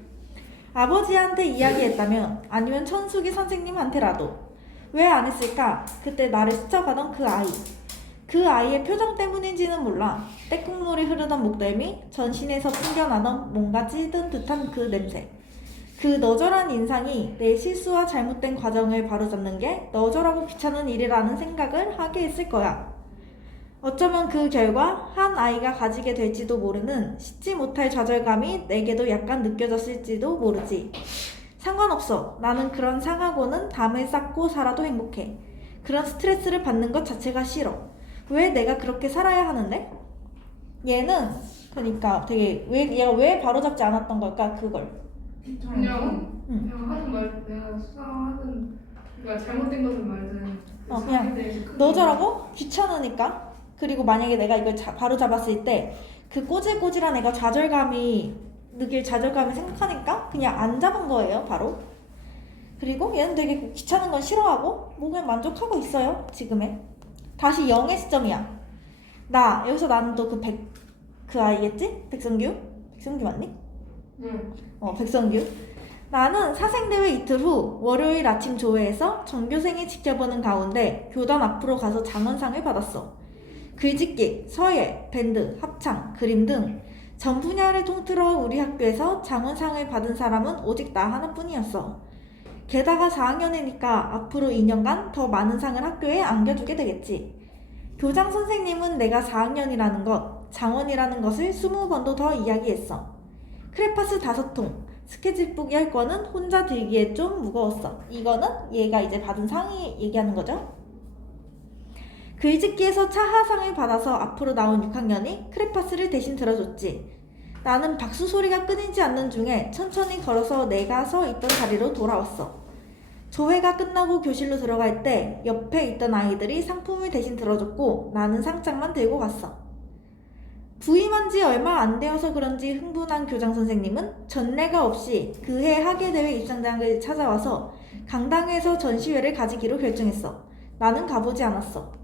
아버지한테 이야기했다면 아니면 천숙이 선생님한테라도 왜 안 했을까? 그때 나를 스쳐가던 그 아이. 그 아이의 표정 때문인지는 몰라. 때국물이 흐르던 목덜미, 전신에서 풍겨나던 뭔가 찌든 듯한 그 냄새. 그 너절한 인상이 내 실수와 잘못된 과정을 바로잡는 게 너절하고 귀찮은 일이라는 생각을 하게 했을 거야. 어쩌면 그 결과 한 아이가 가지게 될지도 모르는 씻지 못할 좌절감이 내게도 약간 느껴졌을지도 모르지. 상관없어. 나는 그런 상하고는 담을 쌓고 살아도 행복해. 그런 스트레스를 받는 것 자체가 싫어. 왜 내가 그렇게 살아야 하는데? 얘는 그러니까 되게 얘가 왜 바로잡지 않았던 걸까? 그걸. 그냥 하는 말 내가 수상하든 그러니까 잘못된 것을 말든 그 그냥 상황에 대해서 크게 너절하고 귀찮으니까. 그리고 만약에 내가 이걸 바로 잡았을 때 그 꼬질꼬질한 애가 느낄 좌절감을 생각하니까 그냥 안 잡은 거예요 바로. 그리고 얘는 되게 귀찮은 건 싫어하고 그냥 만족하고 있어요 지금에. 다시 0의 시점이야. 여기서 나는 또 그 아이겠지? 백성규 맞니? 백성규. 나는 사생대회 이틀 후 월요일 아침 조회에서 전교생이 지켜보는 가운데 교단 앞으로 가서 장원상을 받았어. 글짓기, 서예, 밴드, 합창, 그림 등 전 분야를 통틀어 우리 학교에서 장원상을 받은 사람은 오직 나 하나뿐이었어. 게다가 4학년이니까 앞으로 2년간 더 많은 상을 학교에 안겨주게 되겠지. 교장 선생님은 내가 4학년이라는 것, 장원이라는 것을 20번도 더 이야기했어. 크레파스 5통, 스케치북 10권은 혼자 들기에 좀 무거웠어. 이거는 얘가 이제 받은 상이 얘기하는 거죠. 글짓기에서 차하상을 받아서 앞으로 나온 6학년이 크레파스를 대신 들어줬지. 나는 박수 소리가 끊이지 않는 중에 천천히 걸어서 내가 서 있던 자리로 돌아왔어. 조회가 끝나고 교실로 들어갈 때 옆에 있던 아이들이 상품을 대신 들어줬고 나는 상장만 들고 갔어. 부임한 지 얼마 안 되어서 그런지 흥분한 교장 선생님은 전례가 없이 그해 학예대회 입상장을 찾아와서 강당에서 전시회를 가지기로 결정했어. 나는 가보지 않았어.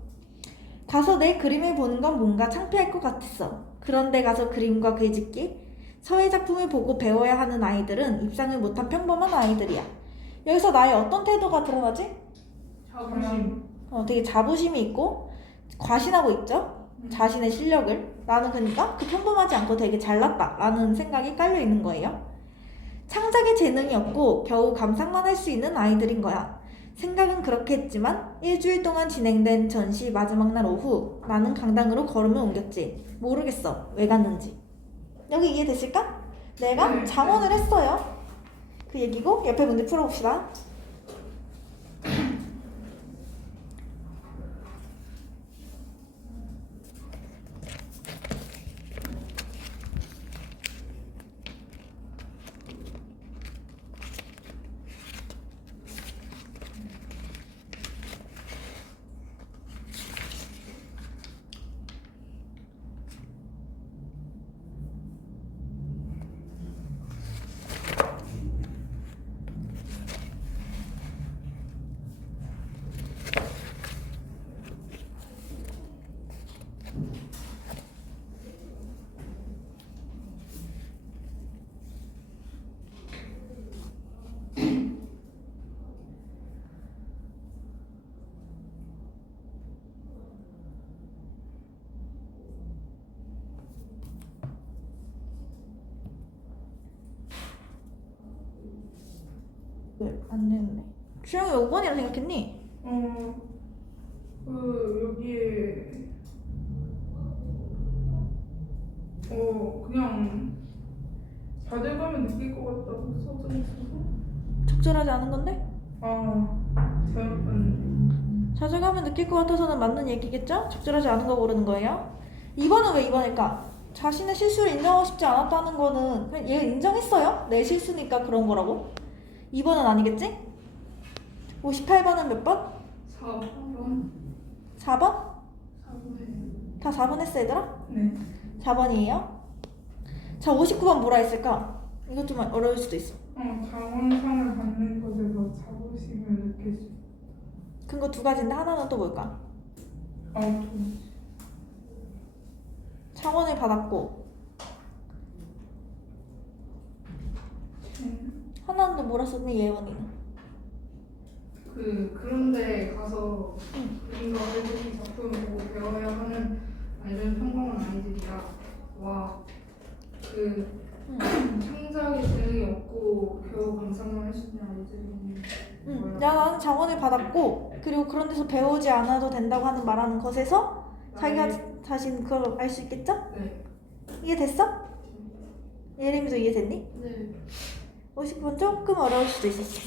가서 내 그림을 보는 건 뭔가 창피할 것 같았어. 그런데 가서 그림과 글짓기, 서예 작품을 보고 배워야 하는 아이들은 입상을 못한 평범한 아이들이야. 여기서 나의 어떤 태도가 드러나지? 자부심. 되게 자부심이 있고 과신하고 있죠? 자신의 실력을. 나는 그러니까 그 평범하지 않고 되게 잘났다 라는 생각이 깔려 있는 거예요. 창작에 재능이 없고 겨우 감상만 할 수 있는 아이들인 거야. 생각은 그렇게 했지만 일주일 동안 진행된 전시 마지막 날 오후 나는 강당으로 걸음을 옮겼지. 모르겠어 왜 갔는지. 여기 이해됐을까? 내가 네. 장원을 했어요. 그 얘기고 옆에 문제 풀어봅시다. 왜 안 냈네. 주영이 5번이라 생각했니? 여기에 그냥 자들 가면 느낄 것 같다고 써져 있어서 적절하지 않은 건데? 잘못 봤네. 자주 가면 느낄 것 같아서는 맞는 얘기겠죠? 적절하지 않은 거 고르는 거예요. 2번은 왜 2번일까? 자신의 실수를 인정하고 싶지 않았다는 거는 그냥 얘가 인정했어요? 내 실수니까 그런 거라고. 2번은 아니겠지? 58번은 몇 번? 4번. 4번? 4번에. 다 4번 했어 얘들아? 네. 4번이에요. 자 59번 뭐라 했을까? 이것 좀 어려울 수도 있어. 장원상을 받는 것에서 자부심을 느낄 수. 근거 2가지인데 하나는 또 뭘까? 창원을 받았고 하나는 또 뭐라 썼니 예원이는? 그런데 가서 그림과 글짓기 작품을 보고 배워야 하는 아이들은 평범한 아이들이야. 와, 창작에 재능이 없고 겨우 감상만 할 수 있는 아이들이 야 나는 장원을 받았고 그리고 그런 데서 배우지 않아도 된다고 하는 말하는 것에서 자기가 자신 그걸 알 수 있겠죠? 네. 이해됐어? 예림이도 이해됐니? 네. 50번 조금 어려울 수도 있었어.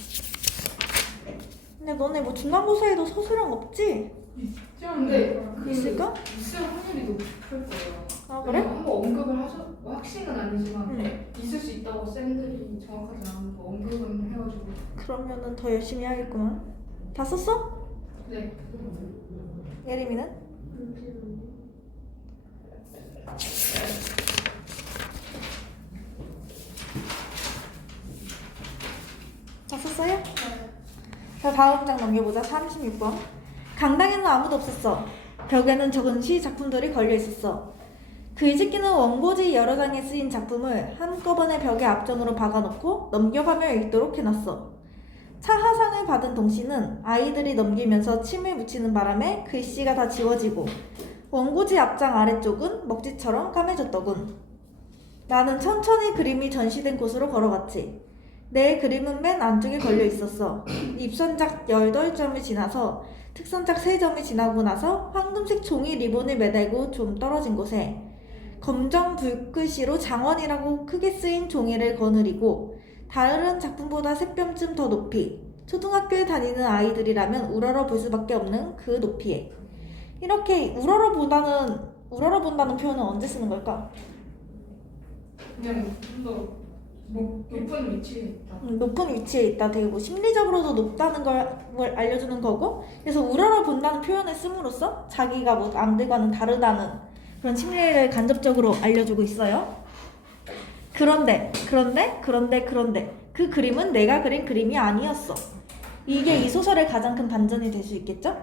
근데 너네 뭐 중간고사에도 서술형 없지? 있지 근데 않을까? 있을까? 있을 확률이 높을 거예요. 아 그래? 한번 언급을 확신은 아니지만 응. 있을 수 있다고 쌤들이 정확하지 않아서 언급은 해가지고. 그러면은 더 열심히 해야겠구만. 다 썼어? 네. 예림이는? 다 썼어요? 자 다음 장 넘겨보자. 36번. 강당에는 아무도 없었어. 벽에는 전시 작품들이 걸려 있었어. 글짓기는 원고지 여러 장에 쓰인 작품을 한꺼번에 벽에 앞전으로 박아놓고 넘겨가며 읽도록 해놨어. 차하상을 받은 동시는 아이들이 넘기면서 침을 묻히는 바람에 글씨가 다 지워지고 원고지 앞장 아래쪽은 먹지처럼 까매졌더군. 나는 천천히 그림이 전시된 곳으로 걸어갔지. 내 그림은 맨 안쪽에 걸려 있었어. 입선작 18점이 지나서 특선작 3점이 지나고 나서 황금색 종이 리본을 매달고 좀 떨어진 곳에 검정 붉글씨로 장원이라고 크게 쓰인 종이를 거느리고 다른 작품보다 3뼘쯤 더 높이 초등학교에 다니는 아이들이라면 우러러 볼 수밖에 없는 그 높이에. 이렇게 우러러 본다는 표현은 언제 쓰는 걸까? 그냥 좀 더 높은 위치에 있다. 높은 위치에 있다. 되게 뭐 심리적으로도 높다는 걸 알려주는 거고, 그래서 우러러 본다는 표현을 씀으로써 자기가 뭐 남들과는 다르다는 그런 심리를 간접적으로 알려주고 있어요. 그런데 그 그림은 내가 그린 그림이 아니었어. 이게 이 소설의 가장 큰 반전이 될 수 있겠죠?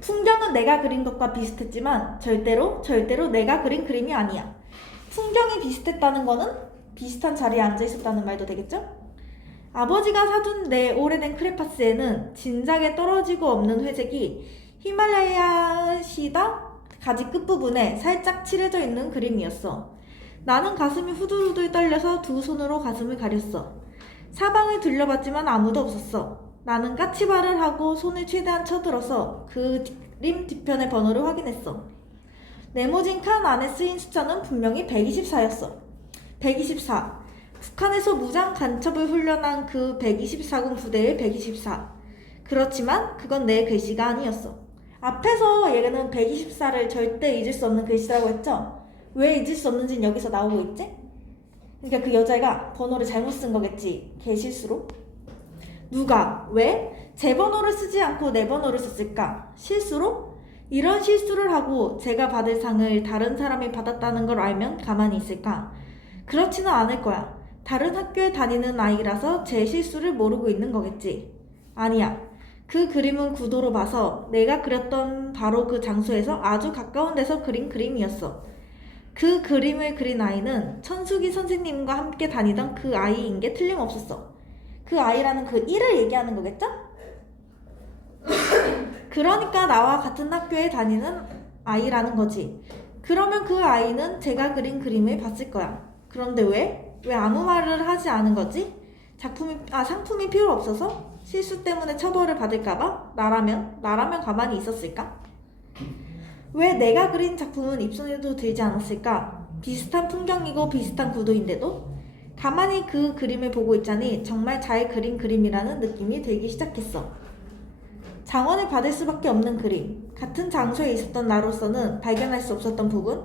풍경은 내가 그린 것과 비슷했지만 절대로 내가 그린 그림이 아니야. 풍경이 비슷했다는 거는 비슷한 자리에 앉아 있었다는 말도 되겠죠? 아버지가 사둔 내 오래된 크레파스에는 진작에 떨어지고 없는 회색이 히말라야 시다 가지 끝부분에 살짝 칠해져 있는 그림이었어. 나는 가슴이 후들후들 떨려서 두 손으로 가슴을 가렸어. 사방을 둘러봤지만 아무도 없었어. 나는 까치발을 하고 손을 최대한 쳐들어서 그림 뒤편의 번호를 확인했어. 네모진 칸 안에 쓰인 숫자는 분명히 124였어. 124. 북한에서 무장 간첩을 훈련한 그 124군 부대의 124. 그렇지만 그건 내 글씨가 아니었어. 앞에서 얘는 124를 절대 잊을 수 없는 글씨라고 했죠? 왜 잊을 수 없는지는 여기서 나오고 있지? 그러니까 그 여자애가 번호를 잘못 쓴 거겠지. 걔 실수로. 누가? 왜? 제 번호를 쓰지 않고 내 번호를 썼을까? 실수로? 이런 실수를 하고 제가 받을 상을 다른 사람이 받았다는 걸 알면 가만히 있을까? 그렇지는 않을 거야. 다른 학교에 다니는 아이라서 제 실수를 모르고 있는 거겠지. 아니야. 그 그림은 구도로 봐서 내가 그렸던 바로 그 장소에서 아주 가까운 데서 그린 그림이었어. 그 그림을 그린 아이는 천수기 선생님과 함께 다니던 그 아이인 게 틀림없었어. 그 아이라는 그 일을 얘기하는 거겠죠? 그러니까 나와 같은 학교에 다니는 아이라는 거지. 그러면 그 아이는 제가 그린 그림을 봤을 거야. 그런데 왜? 왜 아무 말을 하지 않은 거지? 상품이 필요 없어서? 실수 때문에 처벌을 받을까봐? 나라면 가만히 있었을까? 왜 내가 그린 작품은 입소문에도 들지 않았을까? 비슷한 풍경이고 비슷한 구도인데도 가만히 그 그림을 보고 있자니 정말 잘 그린 그림이라는 느낌이 들기 시작했어. 장원을 받을 수밖에 없는 그림. 같은 장소에 있었던 나로서는 발견할 수 없었던 부분.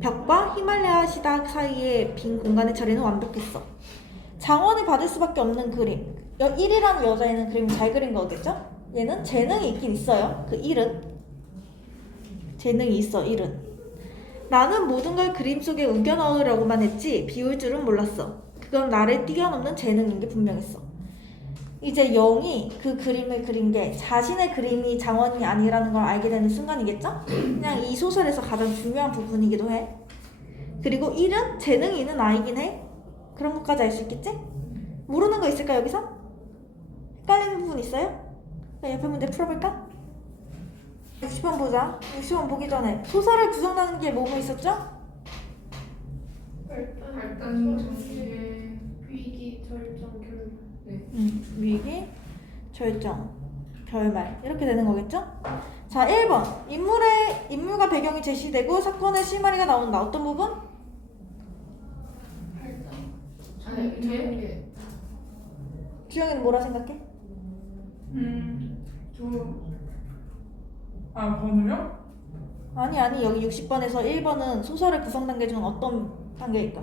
벽과 히말라야 시닥 사이의 빈 공간의 처리는 완벽했어. 장원을 받을 수밖에 없는 그림. 1이라는 여자애는 그림을 잘 그린 거겠죠? 얘는 재능이 있긴 있어요. 그 1은. 재능이 있어, 1은. 나는 모든 걸 그림 속에 우겨 넣으려고만 했지 비울 줄은 몰랐어. 그건 나를 뛰어넘는 재능인 게 분명했어. 이제 영이 그 그림을 그린 게 자신의 그림이 장원이 아니라는 걸 알게 되는 순간이겠죠? 그냥 이 소설에서 가장 중요한 부분이기도 해. 그리고 1은 재능이 있는 아이긴 해. 그런 것까지 알 수 있겠지? 모르는 거 있을까 여기서? 헷갈리는 부분 있어요? 옆에 문제 풀어볼까? 60번 보자. 60번 보기 전에 소설을 구성하는 게 뭐뭐 있었죠? 발단 정리에 위기, 절정, 결말. 위기, 절정, 결말 이렇게 되는 거겠죠? 자, 1번 인물과 배경이 제시되고 사건의 실마리가 나온다. 어떤 부분? 아니, 뒤에? 주영이는 뭐라 생각해? 번호요? 아니 여기 60번에서 1번은 소설의 구성 단계 중 어떤 단계일까?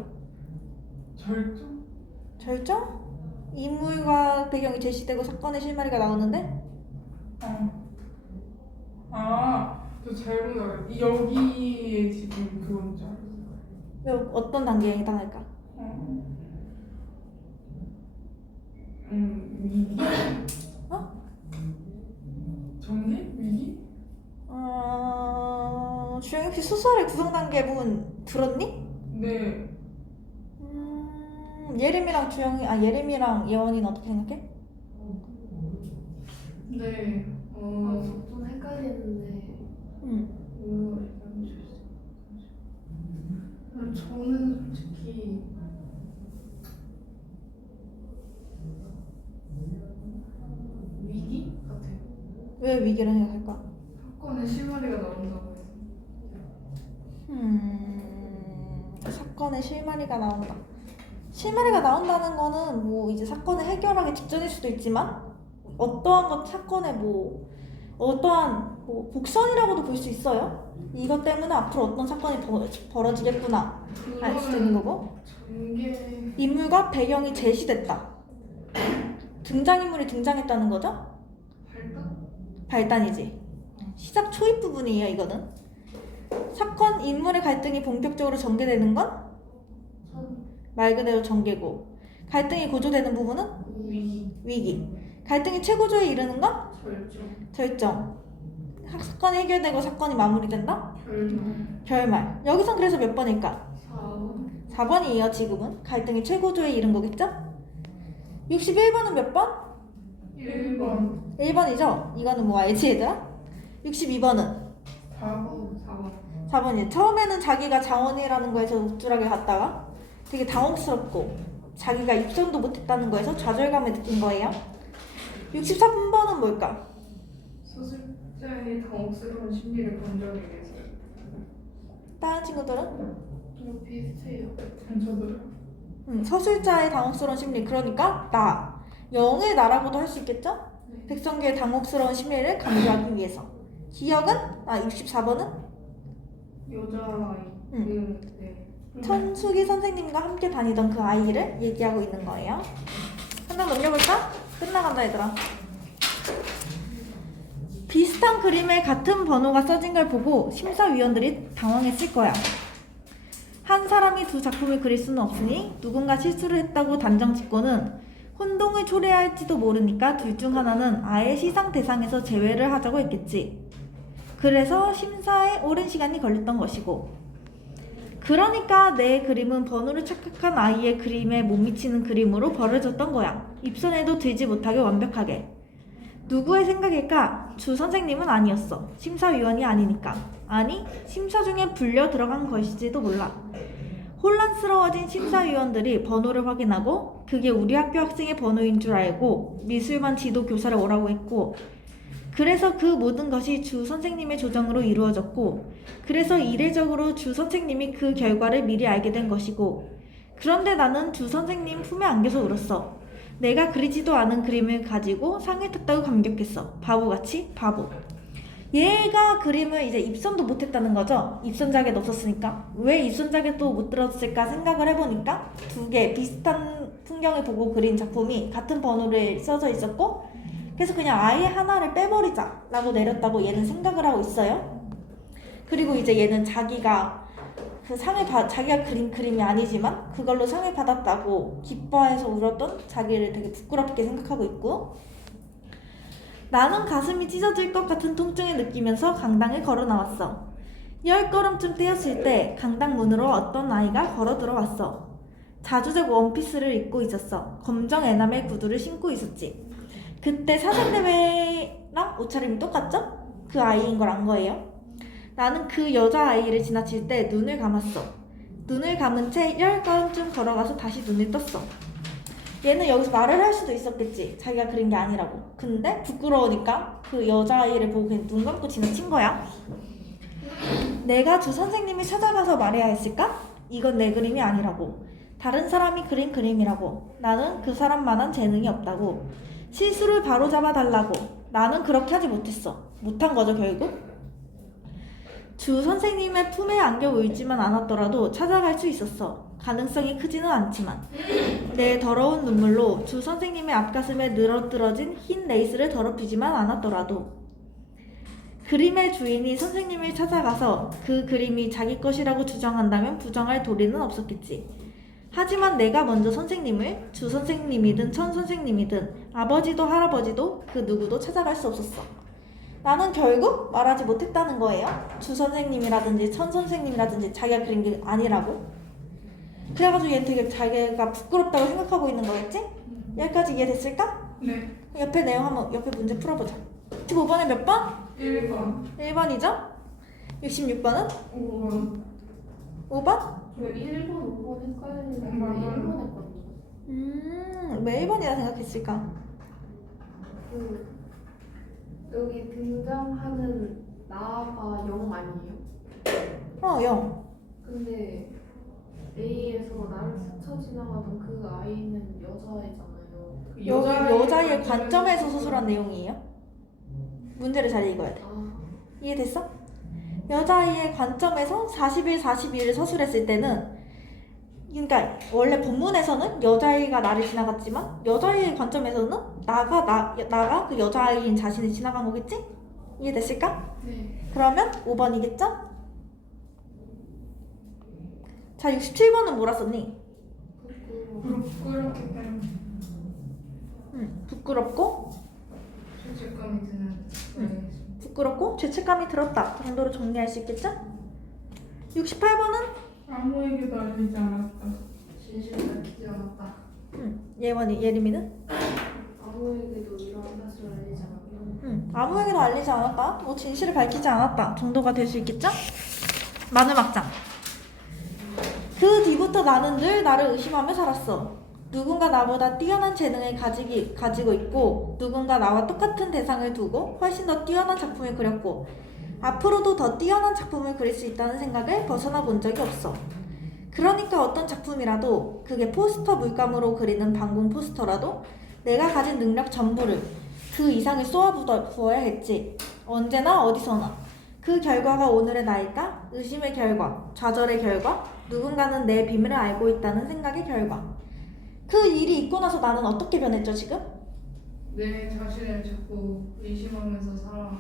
절정? 절정? 인물과 배경이 제시되고 사건의 실마리가 나오는데? 저 잘못 알았어요. 여기에 지금 그건 줄 알았어요. 왜 어떤 단계에 해당할까? 위기? 어? 정리? 위기? 주영이 혹시 소설의 구성 단계 부분 들었니? 네. 예림이랑 예원이는 어떻게 생각해? 네. 좀 헷갈리는데. 응. 저는 왜 위기를 생각할까? 사건의 실마리가 나온다고 해서. 사건의 실마리가 나온다. 실마리가 나온다는 거는 뭐 이제 사건을 해결하기 직전일 수도 있지만 어떠한 것 사건의 뭐 어떠한 뭐 복선이라고도 볼 수 있어요. 이것 때문에 앞으로 어떤 사건이 벌어지겠구나 알 수도 있는 거고. 전개 인물과 배경이 제시됐다. 등장인물이 등장했다는 거죠? 발단? 발단이지. 시작 초입 부분이에요, 이거는. 사건, 인물의 갈등이 본격적으로 전개되는 건 말 그대로 전개고, 갈등이 고조되는 부분은 위기. 갈등이 최고조에 이르는 건 절정. 사건이 해결되고 사건이 마무리된다? 결말. 여기선 그래서 몇 번일까? 4번이에요, 지금은. 갈등이 최고조에 이른 거겠죠? 61번은 몇 번? 1번 1번이죠? 이거는 뭐 알지, 얘들아? 62번은? 4번이에요. 처음에는 자기가 자원이라는 거에서 우쭐하게 갔다가 되게 당혹스럽고 자기가 입성도 못했다는 거에서 좌절감을 느낀 거예요. 63번은 뭘까? 소설자의 당혹스러운 심리를 감정하게 해서. 다른 친구들은? 비슷해요. 저도요. 서술자의 당혹스러운 심리, 그러니까 나, 영의 나라고도 할 수 있겠죠? 백성규의 당혹스러운 심리를 감지하기 위해서. 기억은? 64번은? 여자아이 네. 천수기 선생님과 함께 다니던 그 아이를 얘기하고 있는 거예요. 하나 넘겨볼까? 끝나간다 얘들아. 비슷한 그림에 같은 번호가 써진 걸 보고 심사위원들이 당황했을 거야. 한 사람이 두 작품을 그릴 수는 없으니 누군가 실수를 했다고 단정 짓고는 혼동을 초래할지도 모르니까 둘 중 하나는 아예 시상 대상에서 제외를 하자고 했겠지. 그래서 심사에 오랜 시간이 걸렸던 것이고, 그러니까 내 그림은 번호를 착각한 아이의 그림에 못 미치는 그림으로 벌어졌던 거야. 입선에도 들지 못하게 완벽하게. 누구의 생각일까? 주 선생님은 아니었어. 심사위원이 아니니까. 아니, 심사 중에 불려 들어간 것일지도 몰라. 혼란스러워진 심사위원들이 번호를 확인하고 그게 우리 학교 학생의 번호인 줄 알고 미술반 지도 교사를 오라고 했고, 그래서 그 모든 것이 주 선생님의 조정으로 이루어졌고, 그래서 이례적으로 주 선생님이 그 결과를 미리 알게 된 것이고, 그런데 나는 주 선생님 품에 안겨서 울었어. 내가 그리지도 않은 그림을 가지고 상을 탔다고 감격했어. 바보같이 바보. 얘가 그림을 이제 입선도 못했다는 거죠. 입선 자격이 없었으니까. 왜 입선 자격도 못 들었을까 생각을 해보니까 두 개 비슷한 풍경을 보고 그린 작품이 같은 번호를 써져 있었고, 그래서 그냥 아예 하나를 빼버리자 라고 내렸다고 얘는 생각을 하고 있어요. 그리고 이제 얘는 자기가 그 자기가 그린 그림이 아니지만 그걸로 상을 받았다고 기뻐해서 울었던 자기를 되게 부끄럽게 생각하고 있고, 나는 가슴이 찢어질 것 같은 통증을 느끼면서 강당을 걸어 나왔어. 10걸음쯤 뛰었을 때 강당 문으로 어떤 아이가 걸어 들어왔어. 자주색 원피스를 입고 있었어. 검정 에나멜 구두를 신고 있었지. 그때 사전대회랑 옷차림이 똑같죠? 그 아이인 걸 안 거예요. 나는 그 여자아이를 지나칠 때 눈을 감았어. 눈을 감은 채 10걸음쯤 걸어가서 다시 눈을 떴어. 얘는 여기서 말을 할 수도 있었겠지. 자기가 그린 게 아니라고. 근데 부끄러우니까 그 여자아이를 보고 그냥 눈 감고 지나친 거야. 내가 주 선생님이 찾아가서 말해야 했을까? 이건 내 그림이 아니라고. 다른 사람이 그린 그림이라고. 나는 그 사람만한 재능이 없다고. 실수를 바로잡아 달라고. 나는 그렇게 하지 못했어. 못한 거죠, 결국. 주 선생님의 품에 안겨 울지만 않았더라도 찾아갈 수 있었어. 가능성이 크지는 않지만. 내 더러운 눈물로 주 선생님의 앞가슴에 늘어뜨러진 흰 레이스를 더럽히지만 않았더라도. 그림의 주인이 선생님을 찾아가서 그 그림이 자기 것이라고 주장한다면 부정할 도리는 없었겠지. 하지만 내가 먼저 선생님을, 주 선생님이든 천 선생님이든 아버지도 할아버지도 그 누구도 찾아갈 수 없었어. 나는 결국 말하지 못했다는 거예요. 주 선생님이라든지 천 선생님이라든지 자기가 그린 게 아니라고. 그래가지고 얘는 되게 자기가 부끄럽다고 생각하고 있는 거겠지? 여기까지 이해됐을까? 네. 옆에 내용 한번, 옆에 문제 풀어보자. 15번에 몇 번? 1번. 1번이죠? 66번은? 5번. 5번? 저 1번, 5번 헷갈리는데 맞아요. 1번 했거든요. 왜 1번이라 생각했을까? 여기 등장하는 나가 영 아니에요? 0. 근데 A에서 나를 스쳐 지나가던 그 아이는 여자애잖아요. 여자의 관점에서 서술한 내용이에요. 문제를 잘 읽어야 돼. 아, 이해됐어? 여자아이의 관점에서 41, 42를 서술했을 때는, 그러니까 원래 본문에서는 여자아이가 나를 지나갔지만 여자아이의 관점에서는 나가 그 여자아이인 자신을 지나간 거겠지? 이해됐을까? 네. 그러면 5번이겠죠? 자, 67번은 뭐라 썼니? 부끄럽기 때문에. 부끄럽고 죄책감이 드는 부끄럽고 죄책감이 들었다 정도로 정리할 수 있겠죠? 68번은 아무에게도 알리지 않았다. 진실을 밝히지 않았다. 예림이는? 아무에게도 이런 사실을 알리지 않았다. 아무에게도 알리지 않았다 뭐 진실을 밝히지 않았다 정도가 될 수 있겠죠? 마늘 막장. 그 뒤부터 나는 늘 나를 의심하며 살았어. 누군가 나보다 뛰어난 재능을 가지고 있고 누군가 나와 똑같은 대상을 두고 훨씬 더 뛰어난 작품을 그렸고 앞으로도 더 뛰어난 작품을 그릴 수 있다는 생각을 벗어나 본 적이 없어. 그러니까 어떤 작품이라도 그게 포스터 물감으로 그리는 방공 포스터라도 내가 가진 능력 전부를 그 이상을 쏘아부어야 했지. 언제나 어디서나. 그 결과가 오늘의 나일까? 의심의 결과, 좌절의 결과, 누군가는 내 비밀을 알고 있다는 생각의 결과. 그 일이 있고 나서 나는 어떻게 변했죠 지금? 내 자신을 자꾸 의심하면서 살아.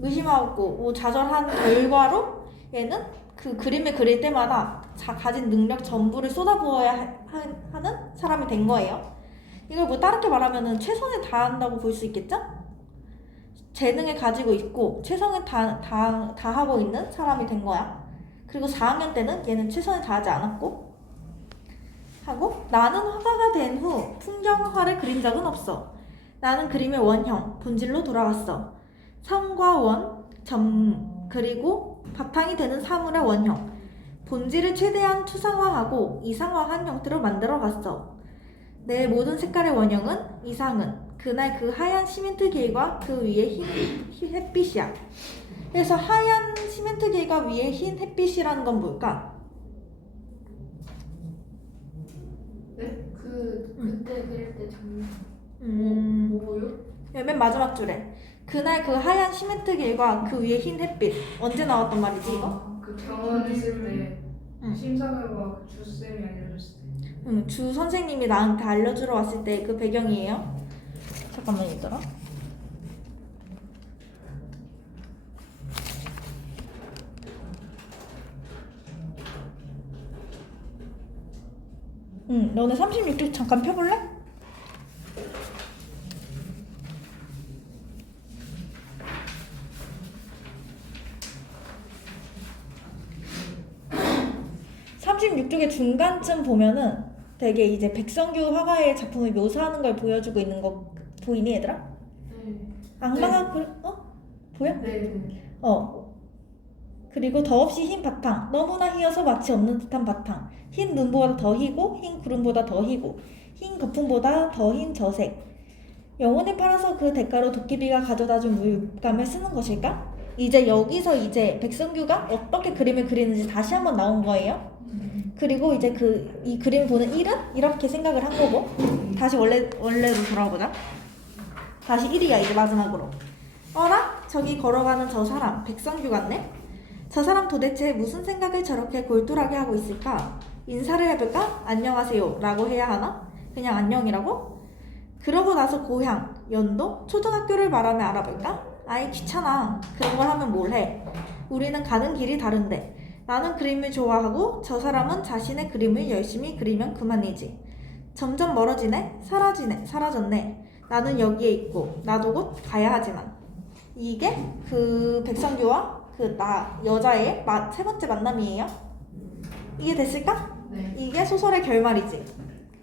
의심하고 뭐 좌절한 결과로 얘는 그 그림을 그릴 때마다 가진 능력 전부를 쏟아부어야 하는 사람이 된 거예요. 이걸 뭐 다르게 말하면은 최선을 다한다고 볼 수 있겠죠? 재능을 가지고 있고 최선을 다하고 있는 사람이 된 거야. 그리고 4학년 때는 얘는 최선을 다하지 않았고 하고 나는 화가가 된 후 풍경화를 그린 적은 없어. 나는 그림의 원형, 본질로 돌아갔어. 선과 원, 점, 그리고 바탕이 되는 사물의 원형, 본질을 최대한 투상화하고 이상화한 형태로 만들어갔어. 내 모든 색깔의 원형은 이상은 그날 그 하얀 시멘트 길과 그 위에 흰 햇빛이야. 그래서 하얀 시멘트 길과 위에 흰 햇빛이라는 건 뭘까? 네? 그때 그릴 때 장면. 뭐요? 맨 마지막 줄에 그날 그 하얀 시멘트 길과 그 위에 흰 햇빛 언제 나왔단 말이지 이거? 그 병원 있을 때 응. 심사 결과 주쌤이 알려줬을 때. 주 선생님이 나한테 알려주러 왔을 때 그 배경이에요. 잠깐만 얘들아. 너네 36쪽 잠깐 펴볼래? (36쪽의) 중간쯤 보면은 되게 이제 백성규 화가의 작품을 묘사하는 걸 보여주고 있는 거 보이니 얘들아? 네. 앙당한 보여? 네. 그리고 더없이 흰 바탕, 너무나 희어서 마치 없는 듯한 바탕, 흰 눈보다 더 희고 흰 구름보다 더 희고 흰 거품보다 더 흰 저색. 영혼을 팔아서 그 대가로 도깨비가 가져다준 물감을 쓰는 것일까? 이제 여기서 이제 백성규가 어떻게 그림을 그리는지 다시 한번 나온 거예요. 그리고 이제 이 그림을 보는 일은 이렇게 생각을 한 거고 다시 원래로 돌아오자. 다시 1이야 이제 마지막으로. 어라? 저기 걸어가는 저 사람 백성규 같네? 저 사람 도대체 무슨 생각을 저렇게 골똘하게 하고 있을까? 인사를 해볼까? 안녕하세요 라고 해야 하나? 그냥 안녕이라고? 그러고 나서 고향, 연도, 초등학교를 말하며 알아볼까? 아이 귀찮아. 그런 걸 하면 뭘 해? 우리는 가는 길이 다른데 나는 그림을 좋아하고 저 사람은 자신의 그림을 열심히 그리면 그만이지. 점점 멀어지네? 사라졌네. 나는 여기에 있고 나도 곧 가야 하지만. 이게 그 백성규와 여자의 세 번째 만남이에요. 이게 됐을까? 네. 이게 소설의 결말이지.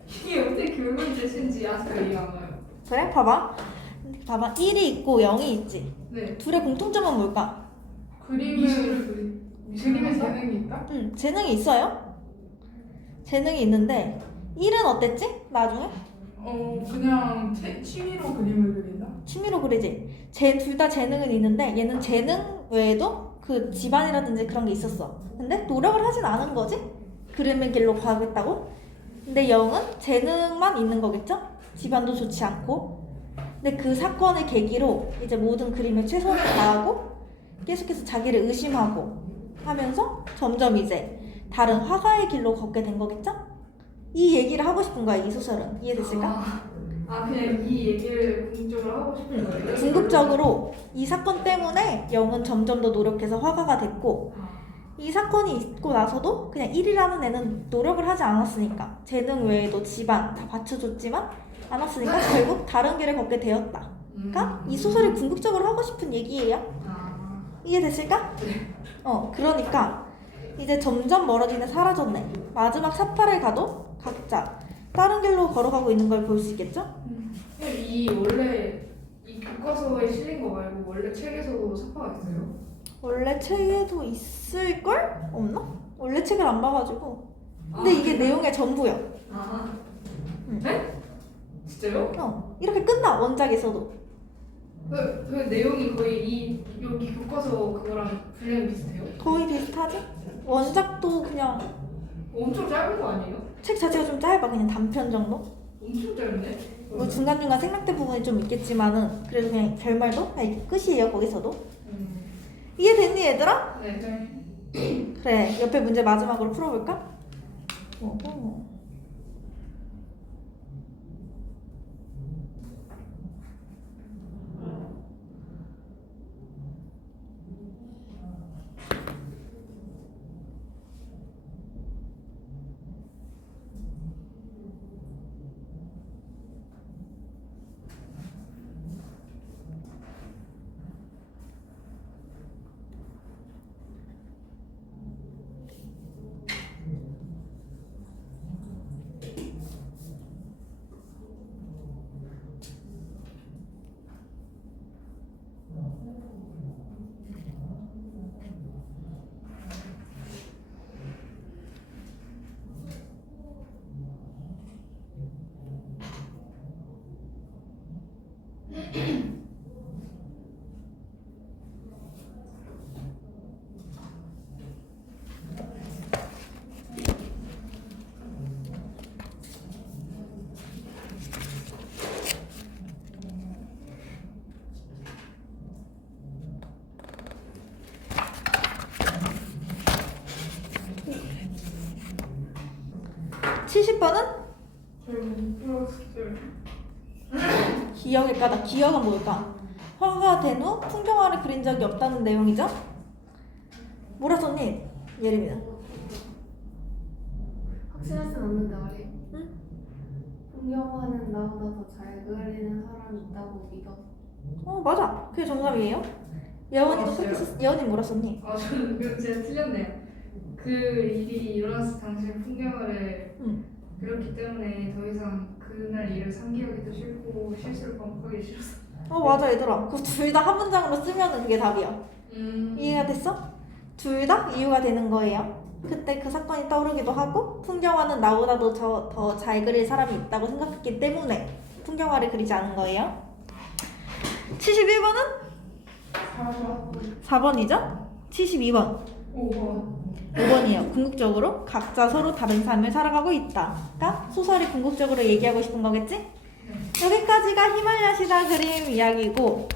이게 어떻게 결국 뜻인지 아직도 이해 안 와요. 그래? 봐봐 1이 있고 0이 있지. 네. 둘의 공통점은 뭘까? 그림에 재능이 있다? 재능이 있어요. 재능이 있는데 1은 어땠지? 나중에? 그냥 취미로 그림을 그린다? 취미로 그리지. 둘 다 재능은 있는데 얘는 재능 외에도 그 집안이라든지 그런 게 있었어. 근데 노력을 하진 않은 거지? 그림의 길로 가겠다고? 근데 영은 재능만 있는 거겠죠? 집안도 좋지 않고. 근데 그 사건을 계기로 이제 모든 그림에 최선을 다하고 계속해서 자기를 의심하고 하면서 점점 이제 다른 화가의 길로 걷게 된 거겠죠? 이 얘기를 하고 싶은 거야, 이 소설은. 이해됐을까? 그냥 이 얘기를 궁극적으로 하고 싶은 거예요? 궁극적으로 이 사건 때문에 영은 점점 더 노력해서 화가가 됐고, 이 사건이 있고 나서도 그냥 1이라는 애는 노력을 하지 않았으니까, 재능 외에도 집안 다 받쳐줬지만 않았으니까 결국 다른 길을 걷게 되었다. 그러니까 이 소설이 궁극적으로 하고 싶은 얘기예요. 이해됐을까? 그러니까 이제 점점 멀어지는 사라졌네. 마지막 사파를 가도 각자 다른 길로 걸어가고 있는 걸 볼 수 있겠죠? 이 원래 이 교과서에 실린 거 말고 원래 책에서도 사파가 있어요? 원래 책에도 있을걸? 없나? 원래 책을 안 봐가지고. 근데 이게 내용의 전부야. 네? 진짜요? 이렇게 끝나, 원작에서도. 그 내용이 거의 여기 교과서 그거랑 분량이 비슷해요? 거의 비슷하지? 원작도 그냥 엄청 짧은 거 아니에요? 책 자체가 좀 짧아. 그냥 단편 정도? 엄청 짧네? 뭐 중간중간 생략된 부분이 좀 있겠지만은 그래도 그냥 결말도 그냥 이게 끝이에요, 거기서도. 이해됐니, 얘들아? 네. 그래, 옆에 문제 마지막으로 풀어볼까? 오호. 기억일까? 기억은 뭘까? 화가가 된 후 풍경화를 그린 적이 없다는 내용이죠? 뭐라 썼니? 예림이는? 확실하진 않는데 말이에요. 응? 풍경화는 나보다 더 잘 그리는 사람이 있다고 믿어. 맞아. 그게 정답이에요. 예원이도 맞아요. 그렇게 썼. 예원이 뭐라 썼니? 저는 그럼 제가 틀렸네요. 그 일이 일어났을 당시에 풍경화를 그렇기 때문에 더 이상 그날 일을 상기하기도 싫고 실수를 반복하기 싫었어. 맞아, 얘들아. 그 둘 다 한 문장으로 쓰면은 그게 답이야. 이해가 됐어? 둘 다 이유가 되는 거예요. 그때 그 사건이 떠오르기도 하고 풍경화는 나보다도 더 잘 그릴 사람이 있다고 생각했기 때문에 풍경화를 그리지 않은 거예요. 71번은? 4번이죠? 72번. 5번이에요. 궁극적으로 각자 서로 다른 삶을 살아가고 있다. 그러니까 소설이 궁극적으로 얘기하고 싶은 거겠지? 여기까지가 히말야시다 그림 이야기고,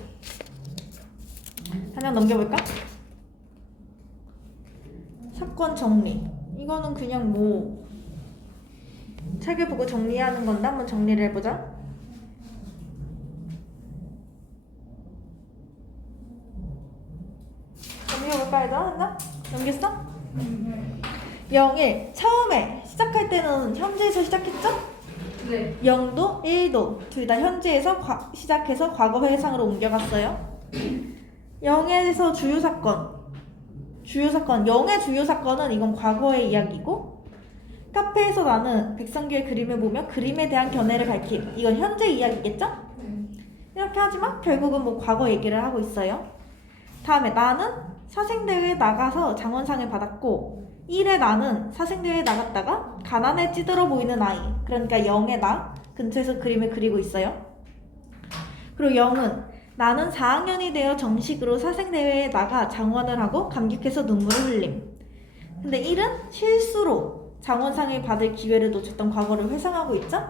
하나 넘겨볼까? 사건 정리. 이거는 그냥 뭐 책을 보고 정리하는 건데 한번 정리를 해보자. 넘겨볼까, 얘들아? 하나? 넘겼어? 영일 처음에 시작할 때는 현재에서 시작했죠? 네. 0도 1도 둘 다 현재에서 시작해서 과거 회상으로 옮겨갔어요. 0에서 주요 사건 0의 주요 사건은 이건 과거의 이야기고, 카페에서 나는 백성규의 그림을 보며 그림에 대한 견해를 밝힘, 이건 현재 이야기겠죠? 이렇게 하지만 결국은 뭐 과거 얘기를 하고 있어요. 다음에 나는 사생대회에 나가서 장원상을 받았고 1의 나는 사생대회에 나갔다가 가난에 찌들어 보이는 아이, 그러니까 0의 나 근처에서 그림을 그리고 있어요. 그리고 0은 나는 4학년이 되어 정식으로 사생대회에 나가 장원을 하고 감격해서 눈물을 흘림. 근데 1은 실수로 장원상을 받을 기회를 놓쳤던 과거를 회상하고 있죠?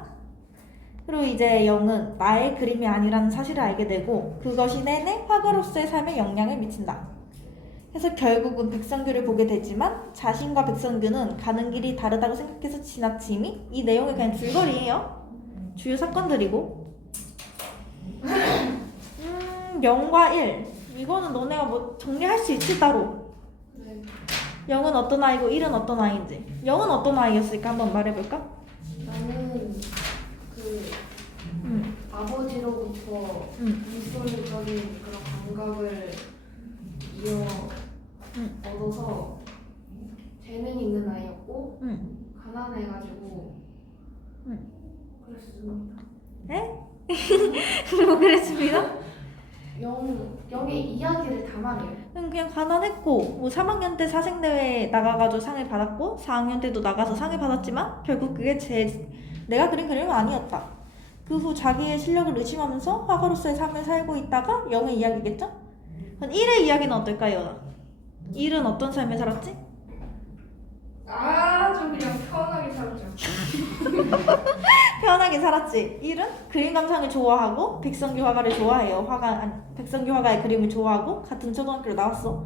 그리고 이제 0은 나의 그림이 아니라는 사실을 알게 되고 그것이 내내 화가로서의 삶에 영향을 미친다. 그래서 결국은 백성규를 보게 되지만 자신과 백성규는 가는 길이 다르다고 생각해서 지나침이 이 내용의 그냥 줄거리예요. 주요 사건들이고 0과 1 이거는 너네가 뭐 정리할 수 있지 따로. 네. 0은 어떤 아이고 1은 어떤 아이인지. 0은 어떤 아이였을까 한번 말해볼까? 나는 그 아버지로부터 미술적인 그런 감각을 얻어서 재능이 있는 아이였고 가난해가지고 그랬습니다. 네? 뭐 그랬습니다? 영의 이야기를 담아내요. 그냥 가난했고 뭐 3학년 때 사생대회에 나가가지고 상을 받았고 4학년 때도 나가서 상을 받았지만 결국 그게 내가 그린 그림은 아니었다. 그 후 자기의 실력을 의심하면서 화가로서의 삶을 살고 있다가 0의 이야기겠죠? 그럼 1의 이야기는 어떨까요? 1은 어떤 삶을 살았지? 아주 그냥 편하게 살았죠. 편하게 살았지. 1은 그림 감상을 좋아하고 백성규 화가를 좋아해요. 백성규 화가의 그림을 좋아하고 같은 초등학교로 나왔어.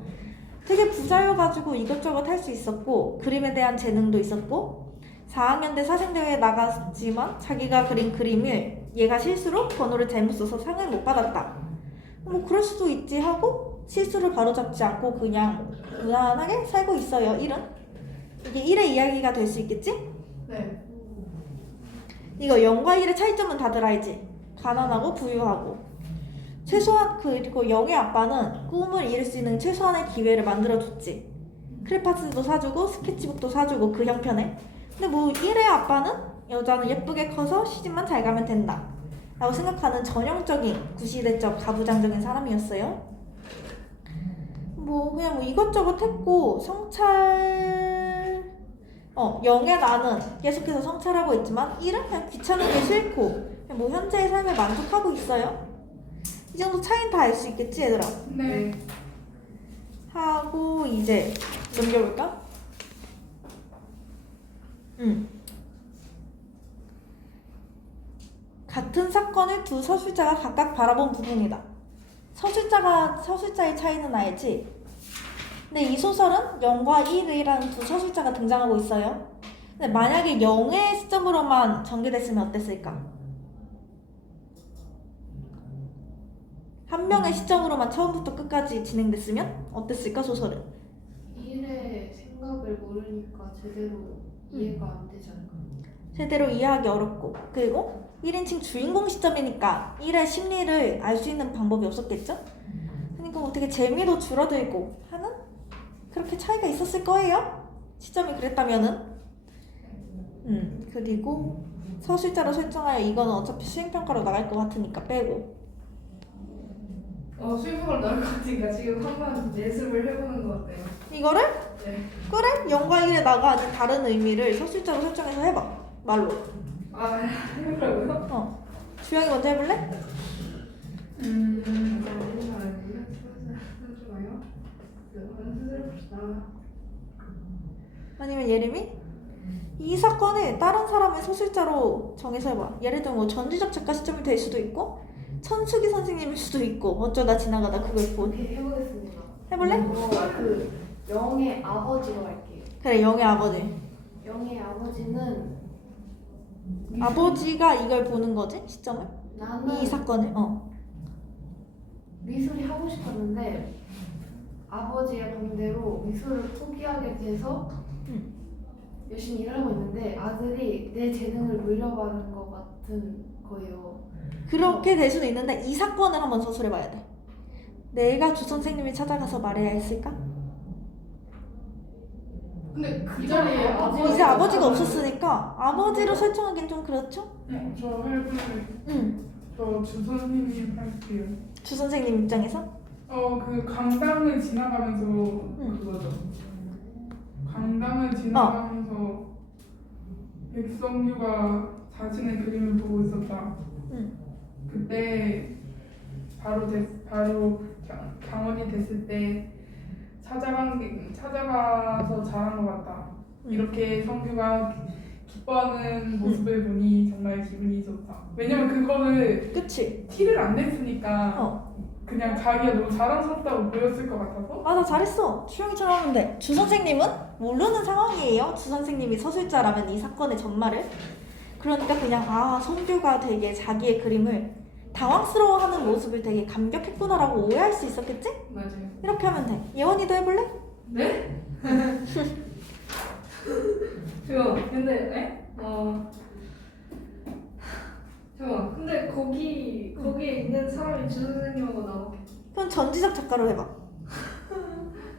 되게 부자여가지고 이것저것 할 수 있었고 그림에 대한 재능도 있었고 4학년 때 사생대회에 나갔지만 자기가 그린 그림을 얘가 실수로 번호를 잘못 써서 상을 못 받았다. 뭐 그럴 수도 있지 하고 실수를 바로잡지 않고 그냥 무난하게 살고 있어요. 1은 이게 1의 이야기가 될 수 있겠지? 네. 이거 0과 1의 차이점은 다들 알지? 가난하고 부유하고 최소한 그리고 0의 아빠는 꿈을 이룰 수 있는 최소한의 기회를 만들어줬지. 크레파스도 사주고 스케치북도 사주고 그 형편에. 근데 뭐 1의 아빠는 여자는 예쁘게 커서 시집만 잘 가면 된다 라고 생각하는 전형적인 구시대적 가부장적인 사람이었어요. 뭐 그냥 뭐 이것저것 했고 성찰 0의 나는 계속해서 성찰하고 있지만 1은 그냥 귀찮은 게 싫고 그냥 뭐 현재의 삶에 만족하고 있어요. 이 정도 차이는 다 알 수 있겠지 얘들아? 네. 하고 이제 넘겨볼까? 같은 사건을 두 서술자가 각각 바라본 부분이다. 서술자의 차이는 알지? 근데 이 소설은 0과 1이라는 두 서술자가 등장하고 있어요. 근데 만약에 0의 시점으로만 전개됐으면 어땠을까? 한 명의 시점으로만 처음부터 끝까지 진행됐으면 어땠을까 소설은? 1의 생각을 모르니까 제대로 이해가 안 되지 않을까? 제대로 이해하기 어렵고 그리고 1인칭 주인공 시점이니까 1의 심리를 알 수 있는 방법이 없었겠죠? 그러니까 뭐 되게 재미도 줄어들고 하는 그렇게 차이가 있었을 거예요. 시점이 그랬다면은 그리고 서술자로 설정하여 이거는 어차피 수행평가로 나갈 것 같으니까 빼고 수행평가로 나올 것 같으니까 지금 한번 예습을 해보는 것 같아요. 이거를? 네. 그래? 0과 1에 나가 다른 의미를 서술자로 설정해서 해봐 말로. 해보라고요? 주영이 먼저 해볼래? 아니면 예림이? 이 사건을 다른 사람의 서술자로 정해서 해봐. 예를 들면 뭐 전지적 작가 시점이 될 수도 있고 천수기 선생님일 수도 있고 어쩌다 지나가다 그걸 본. 이렇게 해보겠습니다. 해볼래? 그 영의 아버지로 할게요. 그래 0의 아버지. 영의 아버지는 아버지가 이걸 보는 거지? 시점을? 나는 이 사건을? 미술이 하고 싶었는데 아버지의 반대로 미술을 포기하게 돼서 열심히 일을 하고 있는데 아들이 내 재능을 물려받은 것 같은 거예요. 그렇게 될 수도 있는데 이 사건을 한번 서술해봐야 돼. 내가 주 선생님이 찾아가서 말해야 했을까? 근데 그 자리에 이제 아버지가 없었으니까 아버지로 설정하기엔 좀 그렇죠? 저 해볼래. 저 주 선생님 할게요. 주 선생님 입장에서? 그 강당을 지나가면서 그거죠. 강당을 지나가면서 백성규가 자신의 그림을 보고 있었다. 그때 바로 강원이 됐을 때 찾아가서 잘한 것 같다. 이렇게 성규가 기뻐하는 모습을 보니 정말 기분이 좋다. 왜냐면 그거를 그치? 티를 안 냈으니까 그냥 자기가 너무 자랑스럽다고 보였을 것 같아서. 맞아, 잘했어. 주영이처럼 하면 돼. 주 선생님은 모르는 상황이에요. 주 선생님이 서술자라면 이 사건의 전말을. 그러니까 그냥 성규가 되게 자기의 그림을 당황스러워하는 모습을 되게 감격했구나라고 오해할 수 있었겠지? 맞아요. 이렇게 하면 돼. 예원이도 해볼래? 네? 잠깐만, 근데, 잠깐만, 근데 거기에 있는 사람이 주 선생님하고 나왔겠지. 그럼 전지적 작가로 해봐.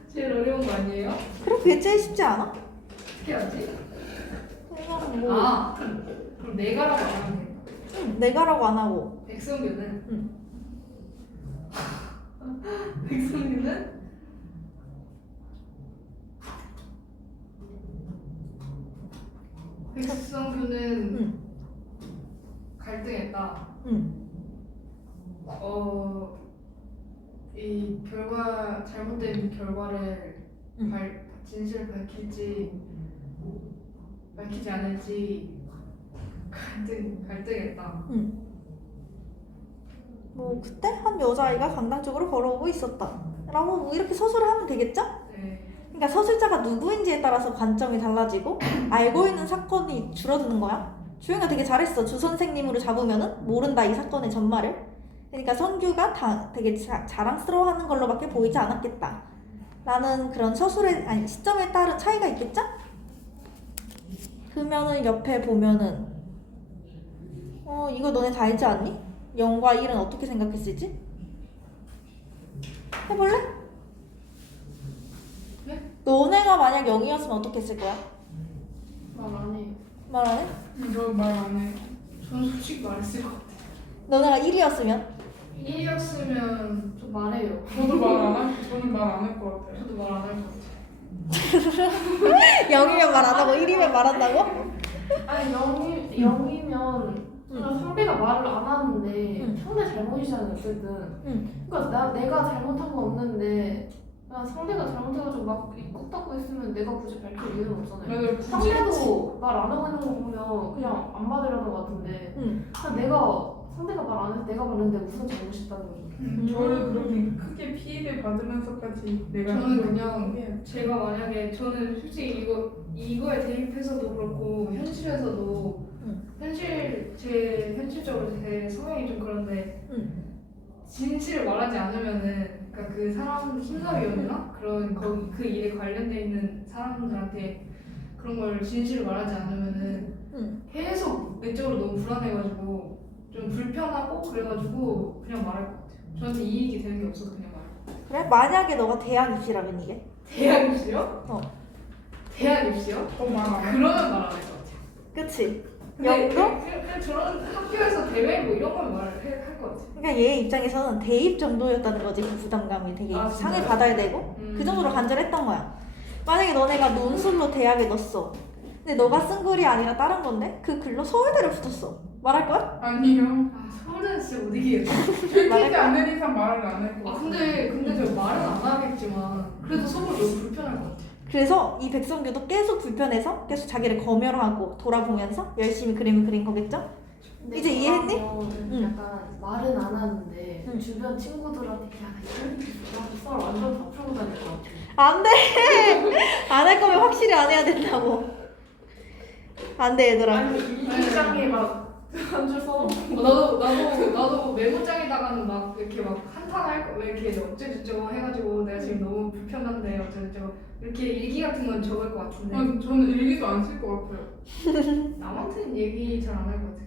제일 어려운 거 아니에요? 그래, 그게 제일 쉽지 않아? 어떻게 하지? 그냥 뭐 그럼 내가라고 안 하면 되겠다. 내가라고 안 하고. 백성규는? 백성규는? 백성규는 갈등했다. 이 잘못된 결과를 진실을 밝히지 않을지 갈등했다. 뭐 그때 한 여자아이가 강당 쪽으로 걸어오고 있었다 라고 뭐 이렇게 서술을 하면 되겠죠? 네. 그러니까 서술자가 누구인지에 따라서 관점이 달라지고 알고 있는 사건이 줄어드는 거야. 주영이가 되게 잘했어. 주 선생님으로 잡으면은 모른다 이 사건의 전말을. 그러니까 성규가 되게 자랑스러워하는 걸로밖에 보이지 않았겠다 라는 그런 서술의 시점에 따른 차이가 있겠죠? 그러면은 옆에 보면은 이거 너네 다 알지 않니? 0과 1은 어떻게 생각했을지? 해볼래? 네? 너네가 만약 0이었으면 어떻게 했을 거야? 말 안 해. 말 안 해? 너 말 안 해. 저는 솔직히 말했을 것 같아요. 너네가 1이었으면? 1이었으면 저 말해요. 저는 말 안 할 것 같아요. 저도 말 안 할 것 같아요. 0이면 말 안 하고 1이면 말한다고? 아니 0이면 상대가 말을 안 하는데 상대 잘못이잖아요 어쨌든. 그러니까 내가 잘못한 거 없는데 그냥 상대가 잘못해가지고 막 꾹 닫고 있으면 내가 굳이 밝힐 이유는 없잖아요. 맞아요. 상대도 말 안 하고 있는 거 보면 그냥 안 받으려는 것 같은데 그냥 상대가 말 안 해서 내가 받는데 무슨 잘못이 있다는 거죠. 저를 그렇게 크게 피해를 받으면서까지 내가 저는 그걸 그냥 해야 제가 만약에 저는 솔직히 이거에 대입해서도 그렇고 현실에서도 현실적으로 제 성향이 좀 그런데 진실을 말하지 않으면은 그러니까 그 사람 심사위원이나 그런 그 일에 관련돼 있는 사람들한테 그런 걸 진실을 말하지 않으면은 계속 내적으로 너무 불안해가지고 좀 불편하고 그래가지고 그냥 말할 것 같아요. 저한테 이익이 되는 게 없어서 그냥 말해요. 그래? 만약에 너가 대학 입시라면 이게? 대학 입시요? 대학 입시요? 말 안 해. 그러면 말 안 할 것 같아요. 그치? 근데 영도? 그냥 저런 학교에서 대회 뭐 이런 건 말을 할 것 같아요. 그러니까 얘 입장에서는 대입 정도였다는 거지. 그 부담감이 되게 아, 상을 진짜요? 받아야 되고 그 정도로 간절했던 거야. 만약에 너네가 논술로 대학에 넣었어. 근데 너가 쓴 글이 아니라 다른 건데 그 글로 서울대를 붙었어. 말할 거야? 아니요. 아 서울대는 진짜 못 이기겠다. 들키지 않는 이상 말을 안 할 것 아 같아요. 근데 저 말은 안 하겠지만 그래도 서로 너무 불편할 것 같아요. 그래서 이 백성규도 계속 불편해서 계속 자기를 검열하고 돌아보면서 열심히 그림을 그린 거겠죠? 근데 이제 이해했니? 그러면 약간 말은 안 하는데 주변 친구들한테 썰 완전 다 풀고 다닐 것 같아. 안 돼! 안 할 거면 확실히 안 해야 된다고. 안 돼, 얘들아. 아니 이 장에 막 한 줄 써. 나도 메모장에다가는 막 이렇게 막 한탄할 거 왜 이렇게 어쩌고저쩌고 해가지고 내가 지금 너무 불편한데 어쩌고저쩌고 이렇게 일기 같은 건 적을 것 같은데 저는 일기도 안 쓸 것 같아요. 남한테는 얘기 잘 안 할 것 같아.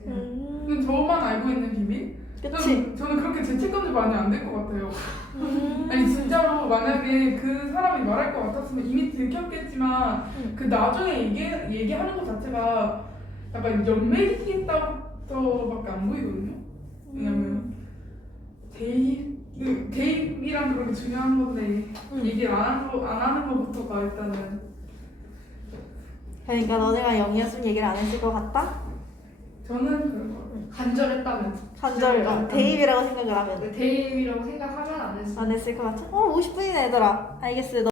근데 저만 알고 있는 비밀? 그치? 저는 그렇게 죄책감도 많이 안 될 것 같아요. 아니 진짜로 만약에 그 사람이 말할 것 같았으면 이미 들켰겠지만 그 나중에 얘기하는 것 자체가 약간 연맥이겠다고밖에 안 보이거든요. 왜냐면 대입이랑 그렇게 중요한 건데 얘기를 안 하는 것부터가 일단은 그러니까 너네가 0이었으면 얘기를 안 했을 것 같다? 저는 그럴 것 같아요. 간절했다면 간절 대입이라고 생각을 하면 대입이라고 생각하면 안 했어. 안 했을 것 같아? 50분이네 얘들아. 알겠어요.